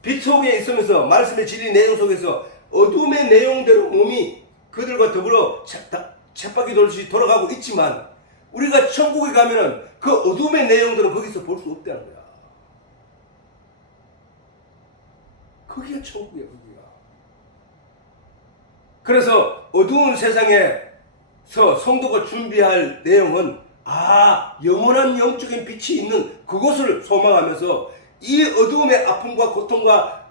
빛 속에 있으면서 말씀의 진리 내용 속에서 어둠의 내용대로 몸이 그들과 더불어 쳇바퀴 돌듯이 돌아가고 있지만, 우리가 천국에 가면은 그 어둠의 내용들은 거기서 볼 수 없다는 거야. 거기가 천국이야. 거기가. 그래서 어두운 세상에서 성도가 준비할 내용은 영원한 영적인 빛이 있는 그곳을 소망하면서 이 어두움의 아픔과 고통과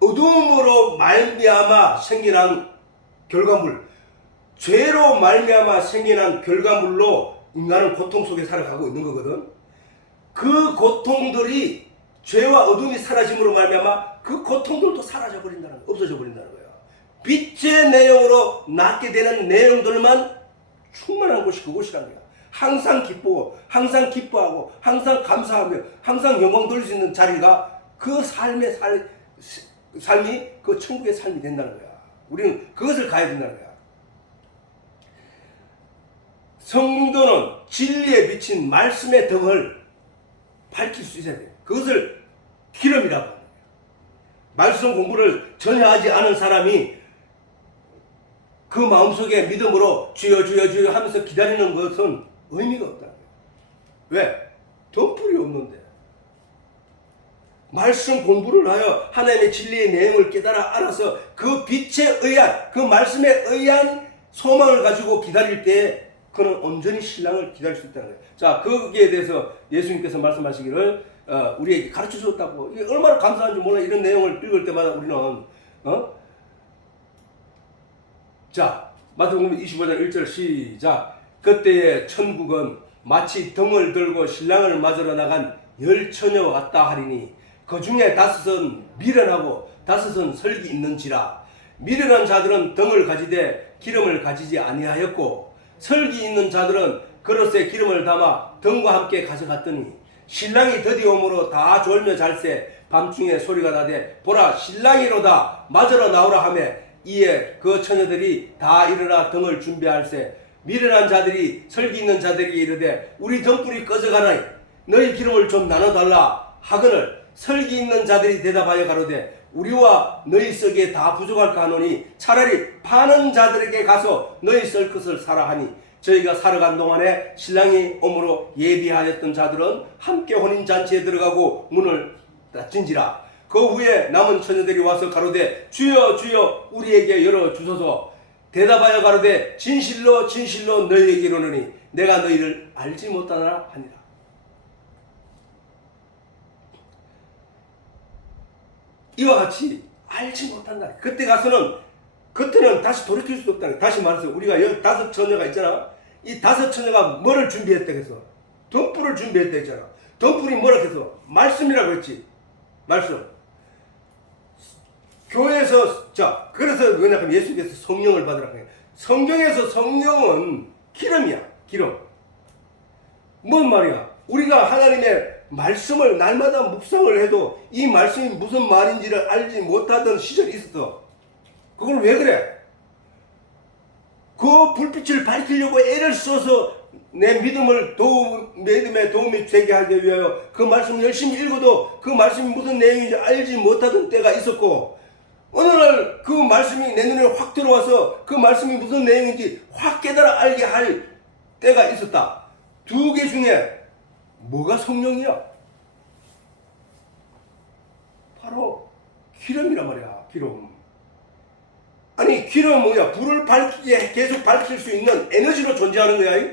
어두움으로 말미암아 생겨난 결과물, 죄로 말미암아 생겨난 결과물로 인간은 고통 속에 살아가고 있는 거거든. 그 고통들이 죄와 어둠이 사라짐으로 말미암아 그 고통들도 사라져 버린다는 거야. 없어져 버린다는 거야. 빛의 내용으로 낫게 되는 내용들만 충만한 곳이 그곳이라는 거야. 항상 기쁘고 항상 기뻐하고 항상 감사하며 항상 영광 돌릴 수 있는 자리가 그 삶이 그 천국의 삶이 된다는 거야. 우리는 그것을 가야 된다는 거야. 성도는 진리에 비친 말씀의 덕을 밝힐 수 있어야 돼요. 그것을 기름이라고 합니다. 말씀 공부를 전혀 하지 않은 사람이 그 마음속에 믿음으로 주여 주여 주여 하면서 기다리는 것은 의미가 없다는 거예요. 왜? 덤불이 없는데. 말씀 공부를 하여 하나님의 진리의 내용을 깨달아 알아서 그 빛에 의한, 그 말씀에 의한 소망을 가지고 기다릴 때 그는 온전히 신랑을 기다릴 수 있다는 거예요. 자, 거기에 대해서 예수님께서 말씀하시기를 우리에게 가르쳐 줬다고. 이게 얼마나 감사한지 몰라. 이런 내용을 읽을 때마다 우리는 자, 마태복음 25장 1절 시작. 그때의 천국은 마치 등을 들고 신랑을 맞으러 나간 열 처녀와 같다 하리니 그 중에 5은 미련하고 5은 설기 있는지라. 미련한 자들은 등을 가지되 기름을 가지지 아니하였고 설기 있는 자들은 그릇에 기름을 담아 등과 함께 가져갔더니 신랑이 드디어옴으로 다 졸며 잘새 밤중에 소리가 나되 보라 신랑이로다 맞으러 나오라 하매 이에 그 처녀들이 다 일어나 등을 준비할세 미련한 자들이 설기 있는 자들에게 이르되 우리 등불이 꺼져가나니 너희 기름을 좀 나눠달라 하거늘 설기 있는 자들이 대답하여 가로되 우리와 너희 썩기에 다 부족할까 하노니 차라리 파는 자들에게 가서 너희 썰 것을 사라 하니 저희가 사러 간 동안에 신랑이 오므로 예비하였던 자들은 함께 혼인잔치에 들어가고 문을 닫힌지라. 그 후에 남은 처녀들이 와서 가로되 주여 주여 우리에게 열어주소서. 대답하여 가로되 진실로 진실로 너희에게 이르노니 내가 너희를 알지 못하노라 하니라. 이와 같이 알지 못한다. 그때 가서는 그때는 다시 돌이킬 수 없다. 다시 말해서 우리가 여기 5 처녀가 있잖아. 이 5 처녀가 뭐를 준비했다 해서 덤불을 준비했다 했잖아. 덤불이 뭐라 해서 말씀이라고 했지. 말씀. 교회에서 자 그래서 왜냐하면 예수께서 성령을 받으라고 해요. 성경에서 성령은 기름이야. 기름. 뭔 말이야? 우리가 하나님의 말씀을 날마다 묵상을 해도 이 말씀이 무슨 말인지를 알지 못하던 시절이 있었어. 그걸 왜 그래? 그 불빛을 밝히려고 애를 써서 내 믿음에 도움이 되게 하기 위하여 그 말씀을 열심히 읽어도 그 말씀이 무슨 내용인지 알지 못하던 때가 있었고, 어느 날 그 말씀이 내 눈에 확 들어와서 그 말씀이 무슨 내용인지 확 깨달아 알게 할 때가 있었다. 2개 중에 뭐가 성령이야? 바로 기름이란 말이야. 기름. 아니 기름은 뭐야? 불을 밝히게 계속 밝힐 수 있는 에너지로 존재하는 거야.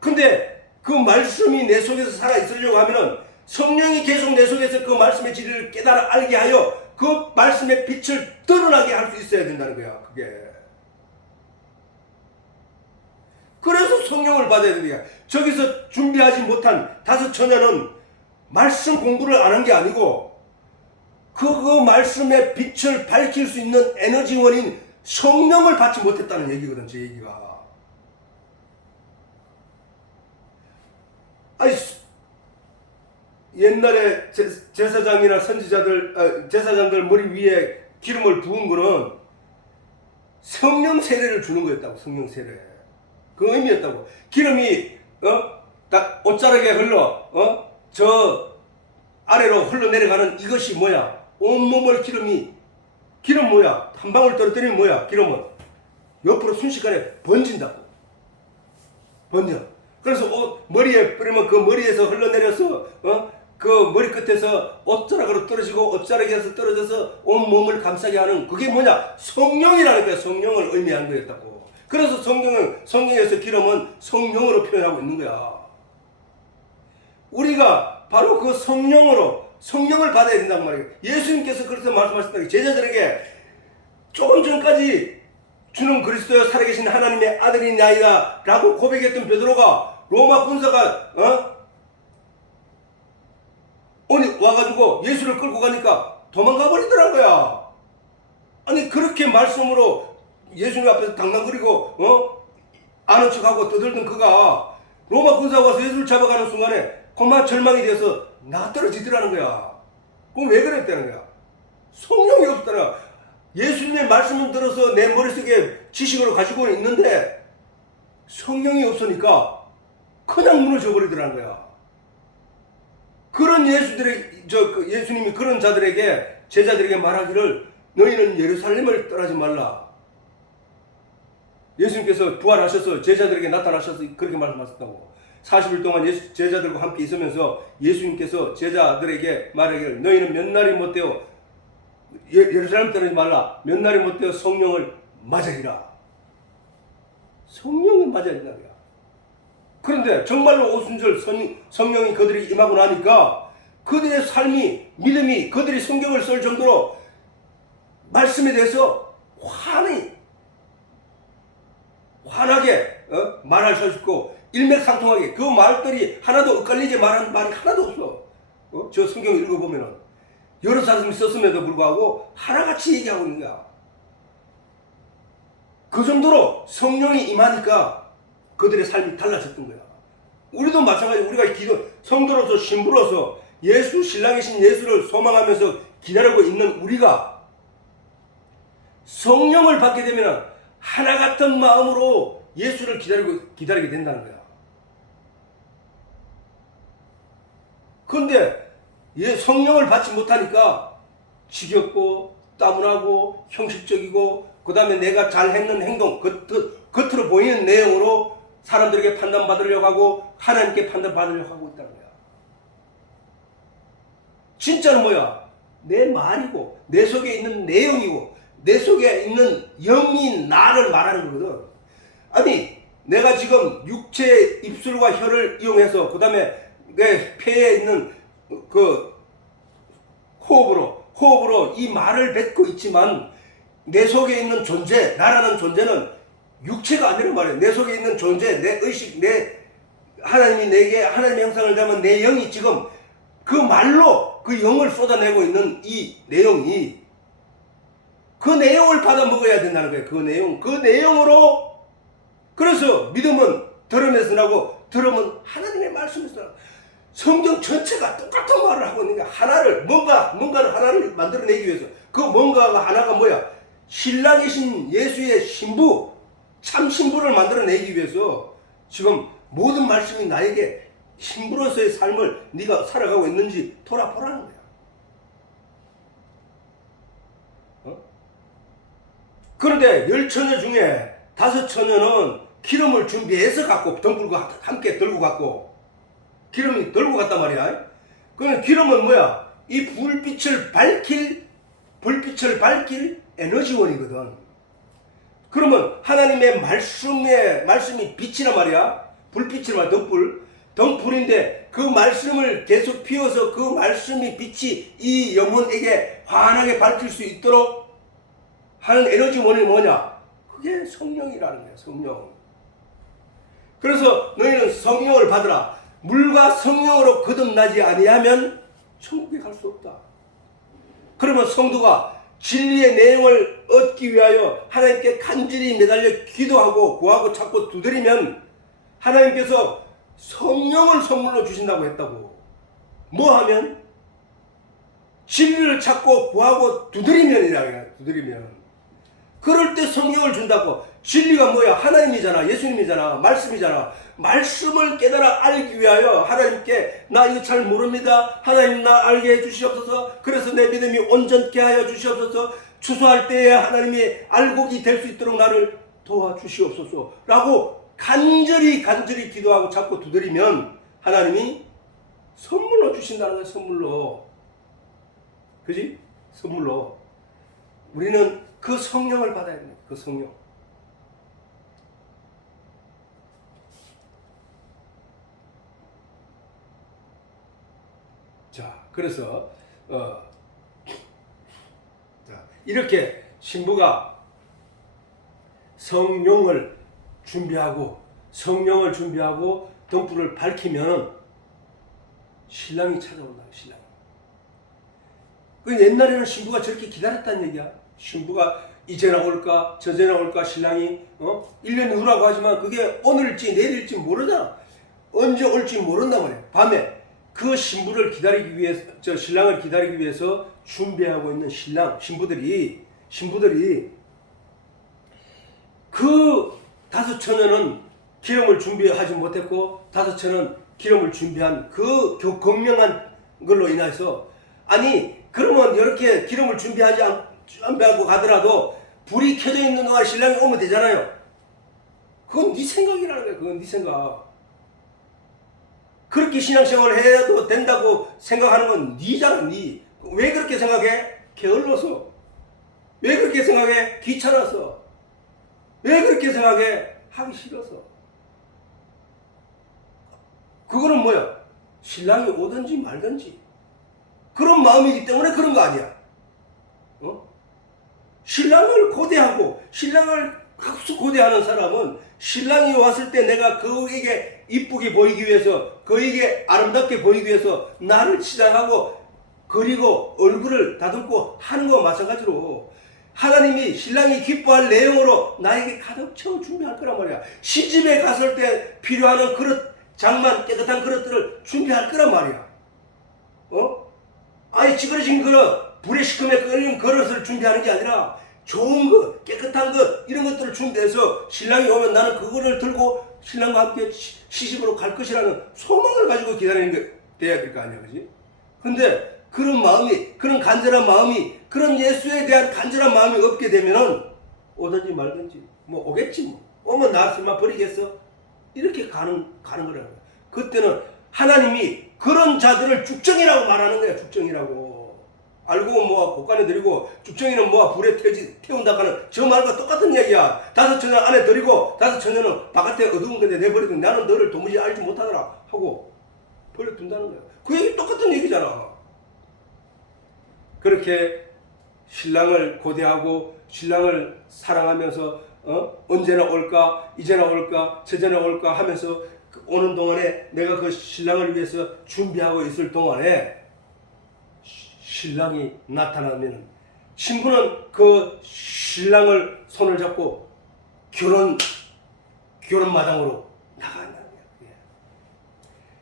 근데 그 말씀이 내 속에서 살아있으려고 하면은 성령이 계속 내 속에서 그 말씀의 진리를 깨달아 알게 하여 그 말씀의 빛을 드러나게 할 수 있어야 된다는 거야. 그게. 그래서 성령을 받아야 되는 거야. 저기서 준비하지 못한 5 처녀는 말씀 공부를 안 한 게 아니고 그 말씀의 빛을 밝힐 수 있는 에너지원인 성령을 받지 못했다는 얘기거든. 제 얘기가. 아니 옛날에 제사장이나 선지자들 제사장들 머리 위에 기름을 부은 거는 성령 세례를 주는 거였다고. 성령 세례. 그 의미였다고. 기름이 딱 옷자락에 흘러 저 아래로 흘러내려가는 이것이 뭐야? 온몸을 기름 뭐야? 한 방울 떨어뜨리면 뭐야? 기름은 옆으로 순식간에 번진다고. 번져. 그래서 머리에 뿌리면 그 머리에서 흘러내려서 그 머리 끝에서 옷자락으로 떨어지고 옷자락에서 떨어져서 온몸을 감싸게 하는 그게 뭐냐? 성령이라는 거야. 성령을 의미하는 거였다고. 그래서 성경에서 기름은 성령으로 표현하고 있는 거야. 우리가 바로 그 성령을 받아야 된단 말이에요. 예수님께서 그래서 말씀하셨다. 제자들에게 조금 전까지 주는 그리스도여 살아계신 하나님의 아들이냐이다 라고 고백했던 베드로가 로마 군사가 와가지고 예수를 끌고 가니까 도망가 버리더란 거야. 아니 그렇게 말씀으로 예수님 앞에서 당당거리고 아는 척하고 떠들던 그가 로마 군사가 와서 예수를 잡아가는 순간에 그만 절망이 되어서 나 떨어지더라는 거야. 그럼 왜 그랬다는 거야? 성령이 없다는 거야. 예수님의 말씀을 들어서 내 머릿속에 지식으로 가지고 있는데 성령이 없으니까 그냥 무너져 버리더라는 거야. 그런 예수님이 그런 자들에게 제자들에게 말하기를 너희는 예루살렘을 떠나지 말라. 예수님께서 부활하셔서 제자들에게 나타나셔서 그렇게 말씀하셨다고. 40일 동안 제자들과 함께 있으면서 예수님께서 제자들에게 말하기를 너희는 몇 날이 못되어 예루살렘 떠나지 말라. 몇 날이 못되어 성령을 맞으리라. 성령을 맞아야 된다. 그런데 정말로 오순절 성령이 그들이 임하고 나니까 그들의 삶이 믿음이 그들이 성경을 쓸 정도로 말씀에 대해서 환하게 말할 수 있고 일맥상통하게 그 말들이 하나도 엇갈리게 말한 말이 하나도 없어. 저 성경을 읽어보면은 여러 사람이 썼음에도 불구하고 하나같이 얘기하고 있는 거야. 그 정도로 성령이 임하니까 그들의 삶이 달라졌던 거야. 우리도 마찬가지. 우리가 성도로서 신부로서 신랑이신 예수를 소망하면서 기다리고 있는 우리가 성령을 받게 되면 하나 같은 마음으로 예수를 기다리게 된다는 거야. 그런데 성령을 받지 못하니까 지겹고 따분하고 형식적이고 그 다음에 내가 잘했는 행동 겉으로 보이는 내용으로 사람들에게 판단받으려고 하고 하나님께 판단받으려고 하고 있다는 거야. 진짜는 뭐야? 내 말이고 내 속에 있는 내용이고 내 속에 있는 영인 나를 말하는 거거든. 아니 내가 지금 육체의 입술과 혀를 이용해서 그 다음에 내 폐에 있는 그 호흡으로 이 말을 뱉고 있지만 내 속에 있는 존재, 나라는 존재는 육체가 아니란 말이에요. 내 속에 있는 존재, 내 의식, 하나님이 내게 하나님의 형상을 담은 내 영이 지금 그 말로 그 영을 쏟아내고 있는 이 내용이 그 내용을 받아 먹어야 된다는 거예요. 그 내용으로. 그래서 믿음은 들음에서 나고 들음은 하나님의 말씀에서 나고 성경 전체가 똑같은 말을 하고 있는 게 하나를 뭔가를 하나를 만들어내기 위해서 그 뭔가가 하나가 뭐야? 신랑이신 예수의 신부 참 신부를 만들어내기 위해서 지금 모든 말씀이 나에게 신부로서의 삶을 네가 살아가고 있는지 돌아보라는 거야. 그런데 10처녀 중에 5처녀는 기름을 준비해서 갖고 등불과 함께 들고 갔고 기름이 들고 갔단 말이야. 그러면 기름은 뭐야? 이 불빛을 밝힐 에너지원이거든. 그러면 하나님의 말씀이 빛이란 말이야. 불빛이란 말이야. 등불인데 그 말씀을 계속 피워서 그 말씀이 빛이 이 영혼에게 환하게 밝힐 수 있도록 하는 에너지원이 뭐냐? 그게 성령이라는 거야. 성령. 그래서 너희는 성령을 받으라. 물과 성령으로 거듭나지 아니하면 천국에 갈 수 없다. 그러면 성도가 진리의 내용을 얻기 위하여 하나님께 간절히 매달려 기도하고 구하고 찾고 두드리면 하나님께서 성령을 선물로 주신다고 했다고. 뭐 하면? 진리를 찾고 구하고 두드리면이라. 두드리면. 그럴 때 성령을 준다고. 진리가 뭐야? 하나님이잖아. 예수님이잖아. 말씀이잖아. 말씀을 깨달아 알기 위하여 하나님께 나 이거 잘 모릅니다. 하나님 나 알게 해주시옵소서. 그래서 내 믿음이 온전케 하여 주시옵소서. 추수할 때에 하나님이 알곡이 될 수 있도록 나를 도와주시옵소서 라고 간절히 기도하고 자꾸 두드리면 하나님이 선물로 주신다는 거예요. 선물로. 그지? 선물로. 우리는 그 성령을 받아야 됩니다. 그 성령. 자, 그래서 이렇게 신부가 성령을 준비하고 등불을 밝히면 신랑이 찾아온다. 신랑이. 그 옛날에는 신부가 저렇게 기다렸다는 얘기야. 신부가 이제나 올까 저제나 올까 신랑이 1년 후라고 하지만 그게 오늘일지 내일일지 모르잖아. 언제 올지 모른단 말이야. 밤에 그 신부를 기다리기 위해서, 신랑을 기다리기 위해서 준비하고 있는 신부들이 그 5처녀는 기름을 준비하지 못했고 5처녀는 기름을 준비한 그 경명한 걸로 인해서 아니 그러면 이렇게 기름을 준비하지 않고 가더라도 불이 켜져 있는 동안 신랑이 오면 되잖아요. 그건 네 생각이라는 거야. 그건 네 생각. 그렇게 신앙생활을 해도 된다고 생각하는 건 네잖아. 네. 왜 그렇게 생각해? 게을러서. 왜 그렇게 생각해? 귀찮아서. 왜 그렇게 생각해? 하기 싫어서. 그거는 뭐야? 신랑이 오든지 말든지 그런 마음이기 때문에 그런 거 아니야. 신랑을 고대하고 신랑을 학수 고대하는 사람은 신랑이 왔을 때 내가 그에게 이쁘게 보이기 위해서 그에게 아름답게 보이기 위해서 나를 치장하고 그리고 얼굴을 다듬고 하는 것과 마찬가지로 하나님이 신랑이 기뻐할 내용으로 나에게 가득 채워 준비할 거란 말이야. 시집에 갔을 때 필요한 그릇, 장만, 깨끗한 그릇들을 준비할 거란 말이야. 아니 찌그러진 그릇, 불에 시커매 끓는 그릇을 준비하는 게 아니라 좋은 거, 깨끗한 거, 이런 것들을 준비해서 신랑이 오면 나는 그거를 들고 신랑과 함께 시집으로 갈 것이라는 소망을 가지고 기다리는 게 돼야 될 거 아니야, 그지? 근데 그런 마음이, 그런 간절한 마음이, 그런 예수에 대한 간절한 마음이 없게 되면은 오든지 말든지 뭐 오겠지 뭐. 오면 나 설마 버리겠어? 이렇게 가는 거라고. 그때는 하나님이 그런 자들을 죽정이라고 말하는 거야. 죽정이라고. 알고 모아 곳간에 들이고 죽정이는 모아 불에 태운다 하는 저 말과 똑같은 얘기야. 5처녀 안에 들이고 5처녀는 바깥에 어두운 건데 내버리든 나는 너를 도무지 알지 못하더라 하고 버려둔다는 거야. 그 얘기 똑같은 얘기잖아. 그렇게 신랑을 고대하고 신랑을 사랑하면서 언제나 올까, 이제나 올까, 저제나 올까 하면서 오는 동안에 내가 그 신랑을 위해서 준비하고 있을 동안에 신랑이 나타나면 신부는 그 신랑을 손을 잡고 결혼 마당으로 나간다는 거예요.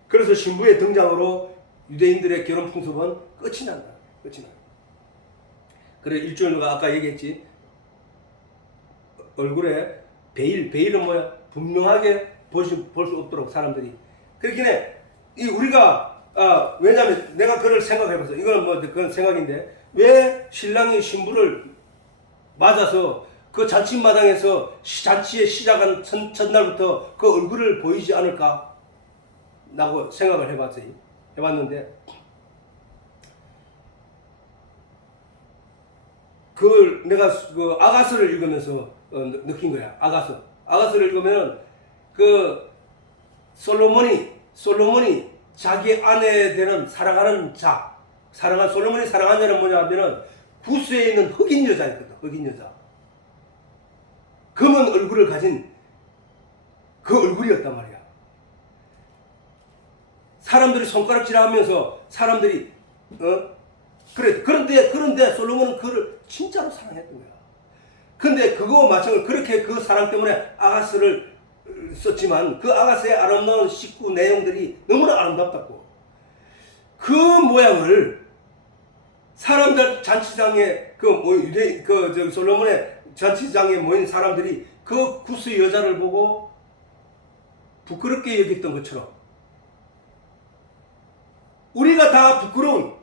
그래서 신부의 등장으로 유대인들의 결혼 풍습은 끝이 난다. 끝이 나. 그래 일주일가 아까 얘기했지. 얼굴에 베일은 뭐야? 분명하게 볼 수 없도록 사람들이. 그렇게 우리가 왜냐면 내가 그걸 생각해봤어. 이건 뭐 그건 생각인데 왜 신랑이 신부를 맞아서 그 잔치마당에서 잔치에 시작한 첫날부터 그 얼굴을 보이지 않을까? 라고 생각을 해봤는데 그걸 내가 그 아가서를 읽으면서 느낀 거야. 아가서를 읽으면 그 솔로몬이 자기 아내에 대한 사랑하는 자, 솔로몬이 사랑하는 자는 뭐냐 하면은 구스에 있는 흑인 여자였거든. 흑인 여자. 검은 얼굴을 가진 그 얼굴이었단 말이야. 사람들이 손가락질하면서 사람들이 그런데 솔로몬은 그를 진짜로 사랑했던 거야. 근데 그거와 마찬가지로 그렇게 그 사랑 때문에 아가스를 썼지만 그 아가스의 아름다운 식구 내용들이 너무나 아름답다고. 그 모양을 사람들 잔치장에 솔로몬의 잔치장에 모인 사람들이 그 구스 여자를 보고 부끄럽게 여겼던 것처럼 우리가 다 부끄러운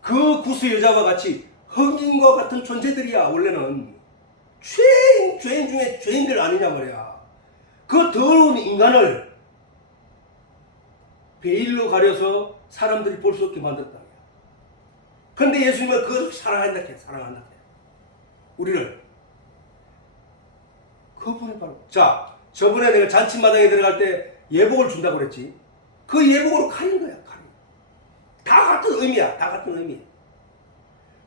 그 구스 여자와 같이 흑인과 같은 존재들이야. 원래는 죄인 중에 죄인들 아니냐 말이야. 그 더러운 인간을 베일로 가려서 사람들이 볼 수 없게 만들었다. 그런데 예수님은 그걸 사랑한다. 우리를. 그분이 바로. 자, 저번에 내가 잔치마당에 들어갈 때 예복을 준다고 그랬지. 그 예복으로 가는 거야. 다 같은 의미야. 다 같은 의미.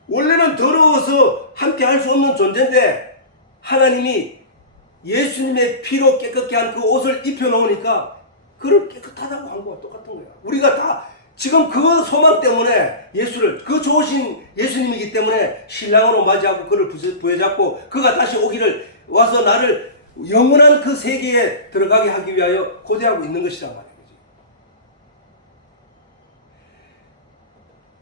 원래는 더러워서 함께 할 수 없는 존재인데 하나님이 예수님의 피로 깨끗게 한 그 옷을 입혀놓으니까 그를 깨끗하다고 한 거와 똑같은 거야. 우리가 다 지금 그 소망 때문에 예수를, 그 좋으신 예수님이기 때문에 신랑으로 맞이하고 그를 부여잡고 그가 다시 오기를 와서 나를 영원한 그 세계에 들어가게 하기 위하여 고대하고 있는 것이란 말이야.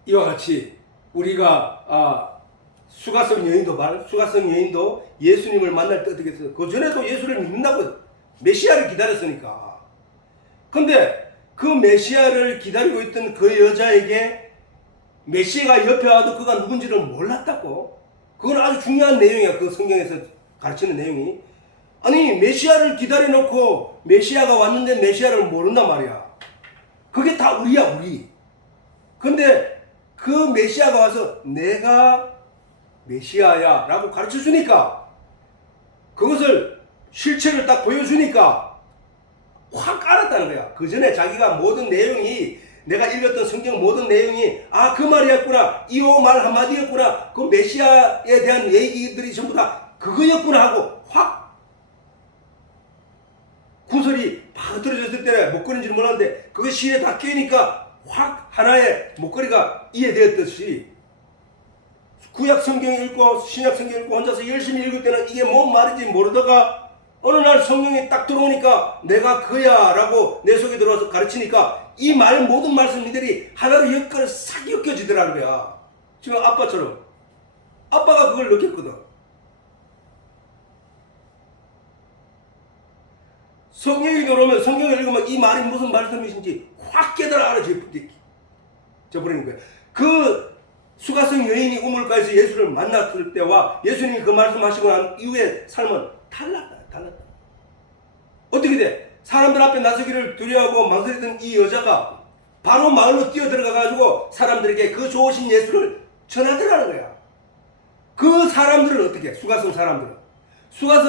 이와 같이 우리가 수가성 여인도 예수님을 만날 때 어떻게 했어요? 그 전에도 예수를 믿는다고 메시아를 기다렸으니까. 근데 그 메시아를 기다리고 있던 그 여자에게 메시아가 옆에 와도 그가 누군지를 몰랐다고. 그건 아주 중요한 내용이야. 그 성경에서 가르치는 내용이. 아니 메시아를 기다려놓고 메시아가 왔는데 메시아를 모른단 말이야. 그게 다 우리야, 우리. 근데 그 메시아가 와서 내가 메시아야 라고 가르쳐 주니까, 그것을 실체를 딱 보여주니까 확 알았다는 거야. 그 전에 자기가 모든 내용이, 내가 읽었던 성경 모든 내용이 그 말이었구나, 이 말 한마디였구나, 그 메시아에 대한 얘기들이 전부 다 그거였구나 하고 확 구설이 팍 들어졌을 때 목걸이인지는 몰랐는데 그거 실에 다 끼니까 확 하나의 목걸이가 이해되었듯이, 구약 성경 읽고 신약 성경 읽고 혼자서 열심히 읽을 때는 이게 뭔 말인지 모르다가 어느 날 성경이 딱 들어오니까 내가 그야 라고 내 속에 들어와서 가르치니까 이 말 모든 말씀들이 하나로 엮어서 싹 엮여지더라는 거야. 지금 아빠처럼. 아빠가 그걸 느꼈거든. 성경이 들어오면 성경을 읽으면 이 말이 무슨 말씀이신지 확 깨달아 알아져버리는 거예요. 그 수가성 여인이 우물가에서 예수를 만났을 때와 예수님이 그 말씀하시고 난 이후의 삶은 달랐다. 어떻게 돼? 사람들 앞에 나서기를 두려워하고 망설이던 이 여자가 바로 마을로 뛰어들어가가지고 사람들에게 그 좋으신 예수를 전하더라는 거야. 그 사람들은 어떻게 해? 수가성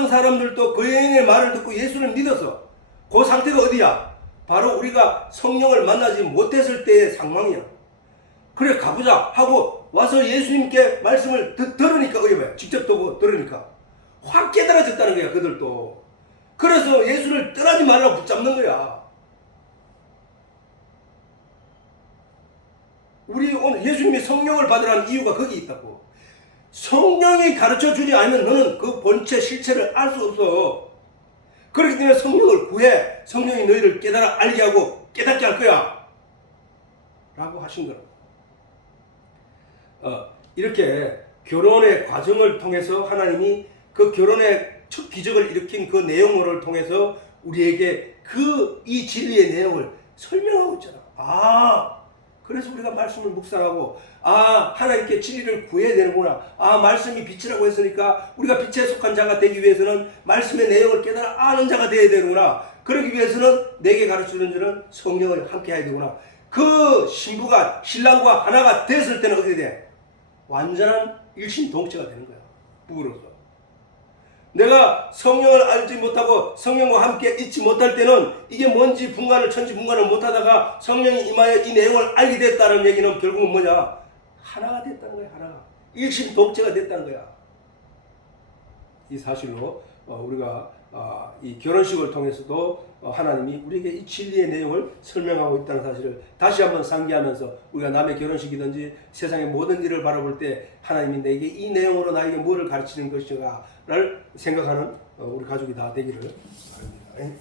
사람들도 그 여인의 말을 듣고 예수를 믿어서 그 상태가 어디야? 바로 우리가 성령을 만나지 못했을 때의 상황이야. 그래 가보자 하고 와서 예수님께 말씀을 들으니까 직접 들으니까 확 깨달아졌다는 거야. 그들도. 그래서 예수를 떠나지 말라고 붙잡는 거야. 우리 오늘 예수님이 성령을 받으라는 이유가 거기 있다고. 성령이 가르쳐 주지 않으면 너는 그 본체 실체를 알 수 없어. 그렇기 때문에 성령을 구해. 성령이 너희를 깨달아 알게 하고 깨닫게 할 거야 라고 하신 거라고. 이렇게 결혼의 과정을 통해서 하나님이 그 결혼의 첫 기적을 일으킨 그 내용을 통해서 우리에게 이 진리의 내용을 설명하고 있잖아. 그래서 우리가 말씀을 묵상하고 하나님께 진리를 구해야 되는구나. 말씀이 빛이라고 했으니까 우리가 빛에 속한 자가 되기 위해서는 말씀의 내용을 깨달아 아는 자가 되어야 되는구나. 그러기 위해서는 내게 가르치는 자는 성령을 함께 해야 되구나. 그 신부가 신랑과 하나가 됐을 때는 어떻게 돼? 완전한 일심동체가 되는 거야. 부부로서. 내가 성령을 알지 못하고 성령과 함께 있지 못할 때는 이게 뭔지 천지 분간을 못하다가 성령이 임하여 이 내용을 알게 됐다는 얘기는 결국은 뭐냐? 하나가 됐다는 거야. 하나가. 일심동체가 됐다는 거야. 이 사실로 우리가 이 결혼식을 통해서도 하나님이 우리에게 이 진리의 내용을 설명하고 있다는 사실을 다시 한번 상기하면서 우리가 남의 결혼식이든지 세상의 모든 일을 바라볼 때 하나님이 내게 이 내용으로 나에게 뭐를 가르치는 것인가를 생각하는 우리 가족이 다 되기를 바랍니다.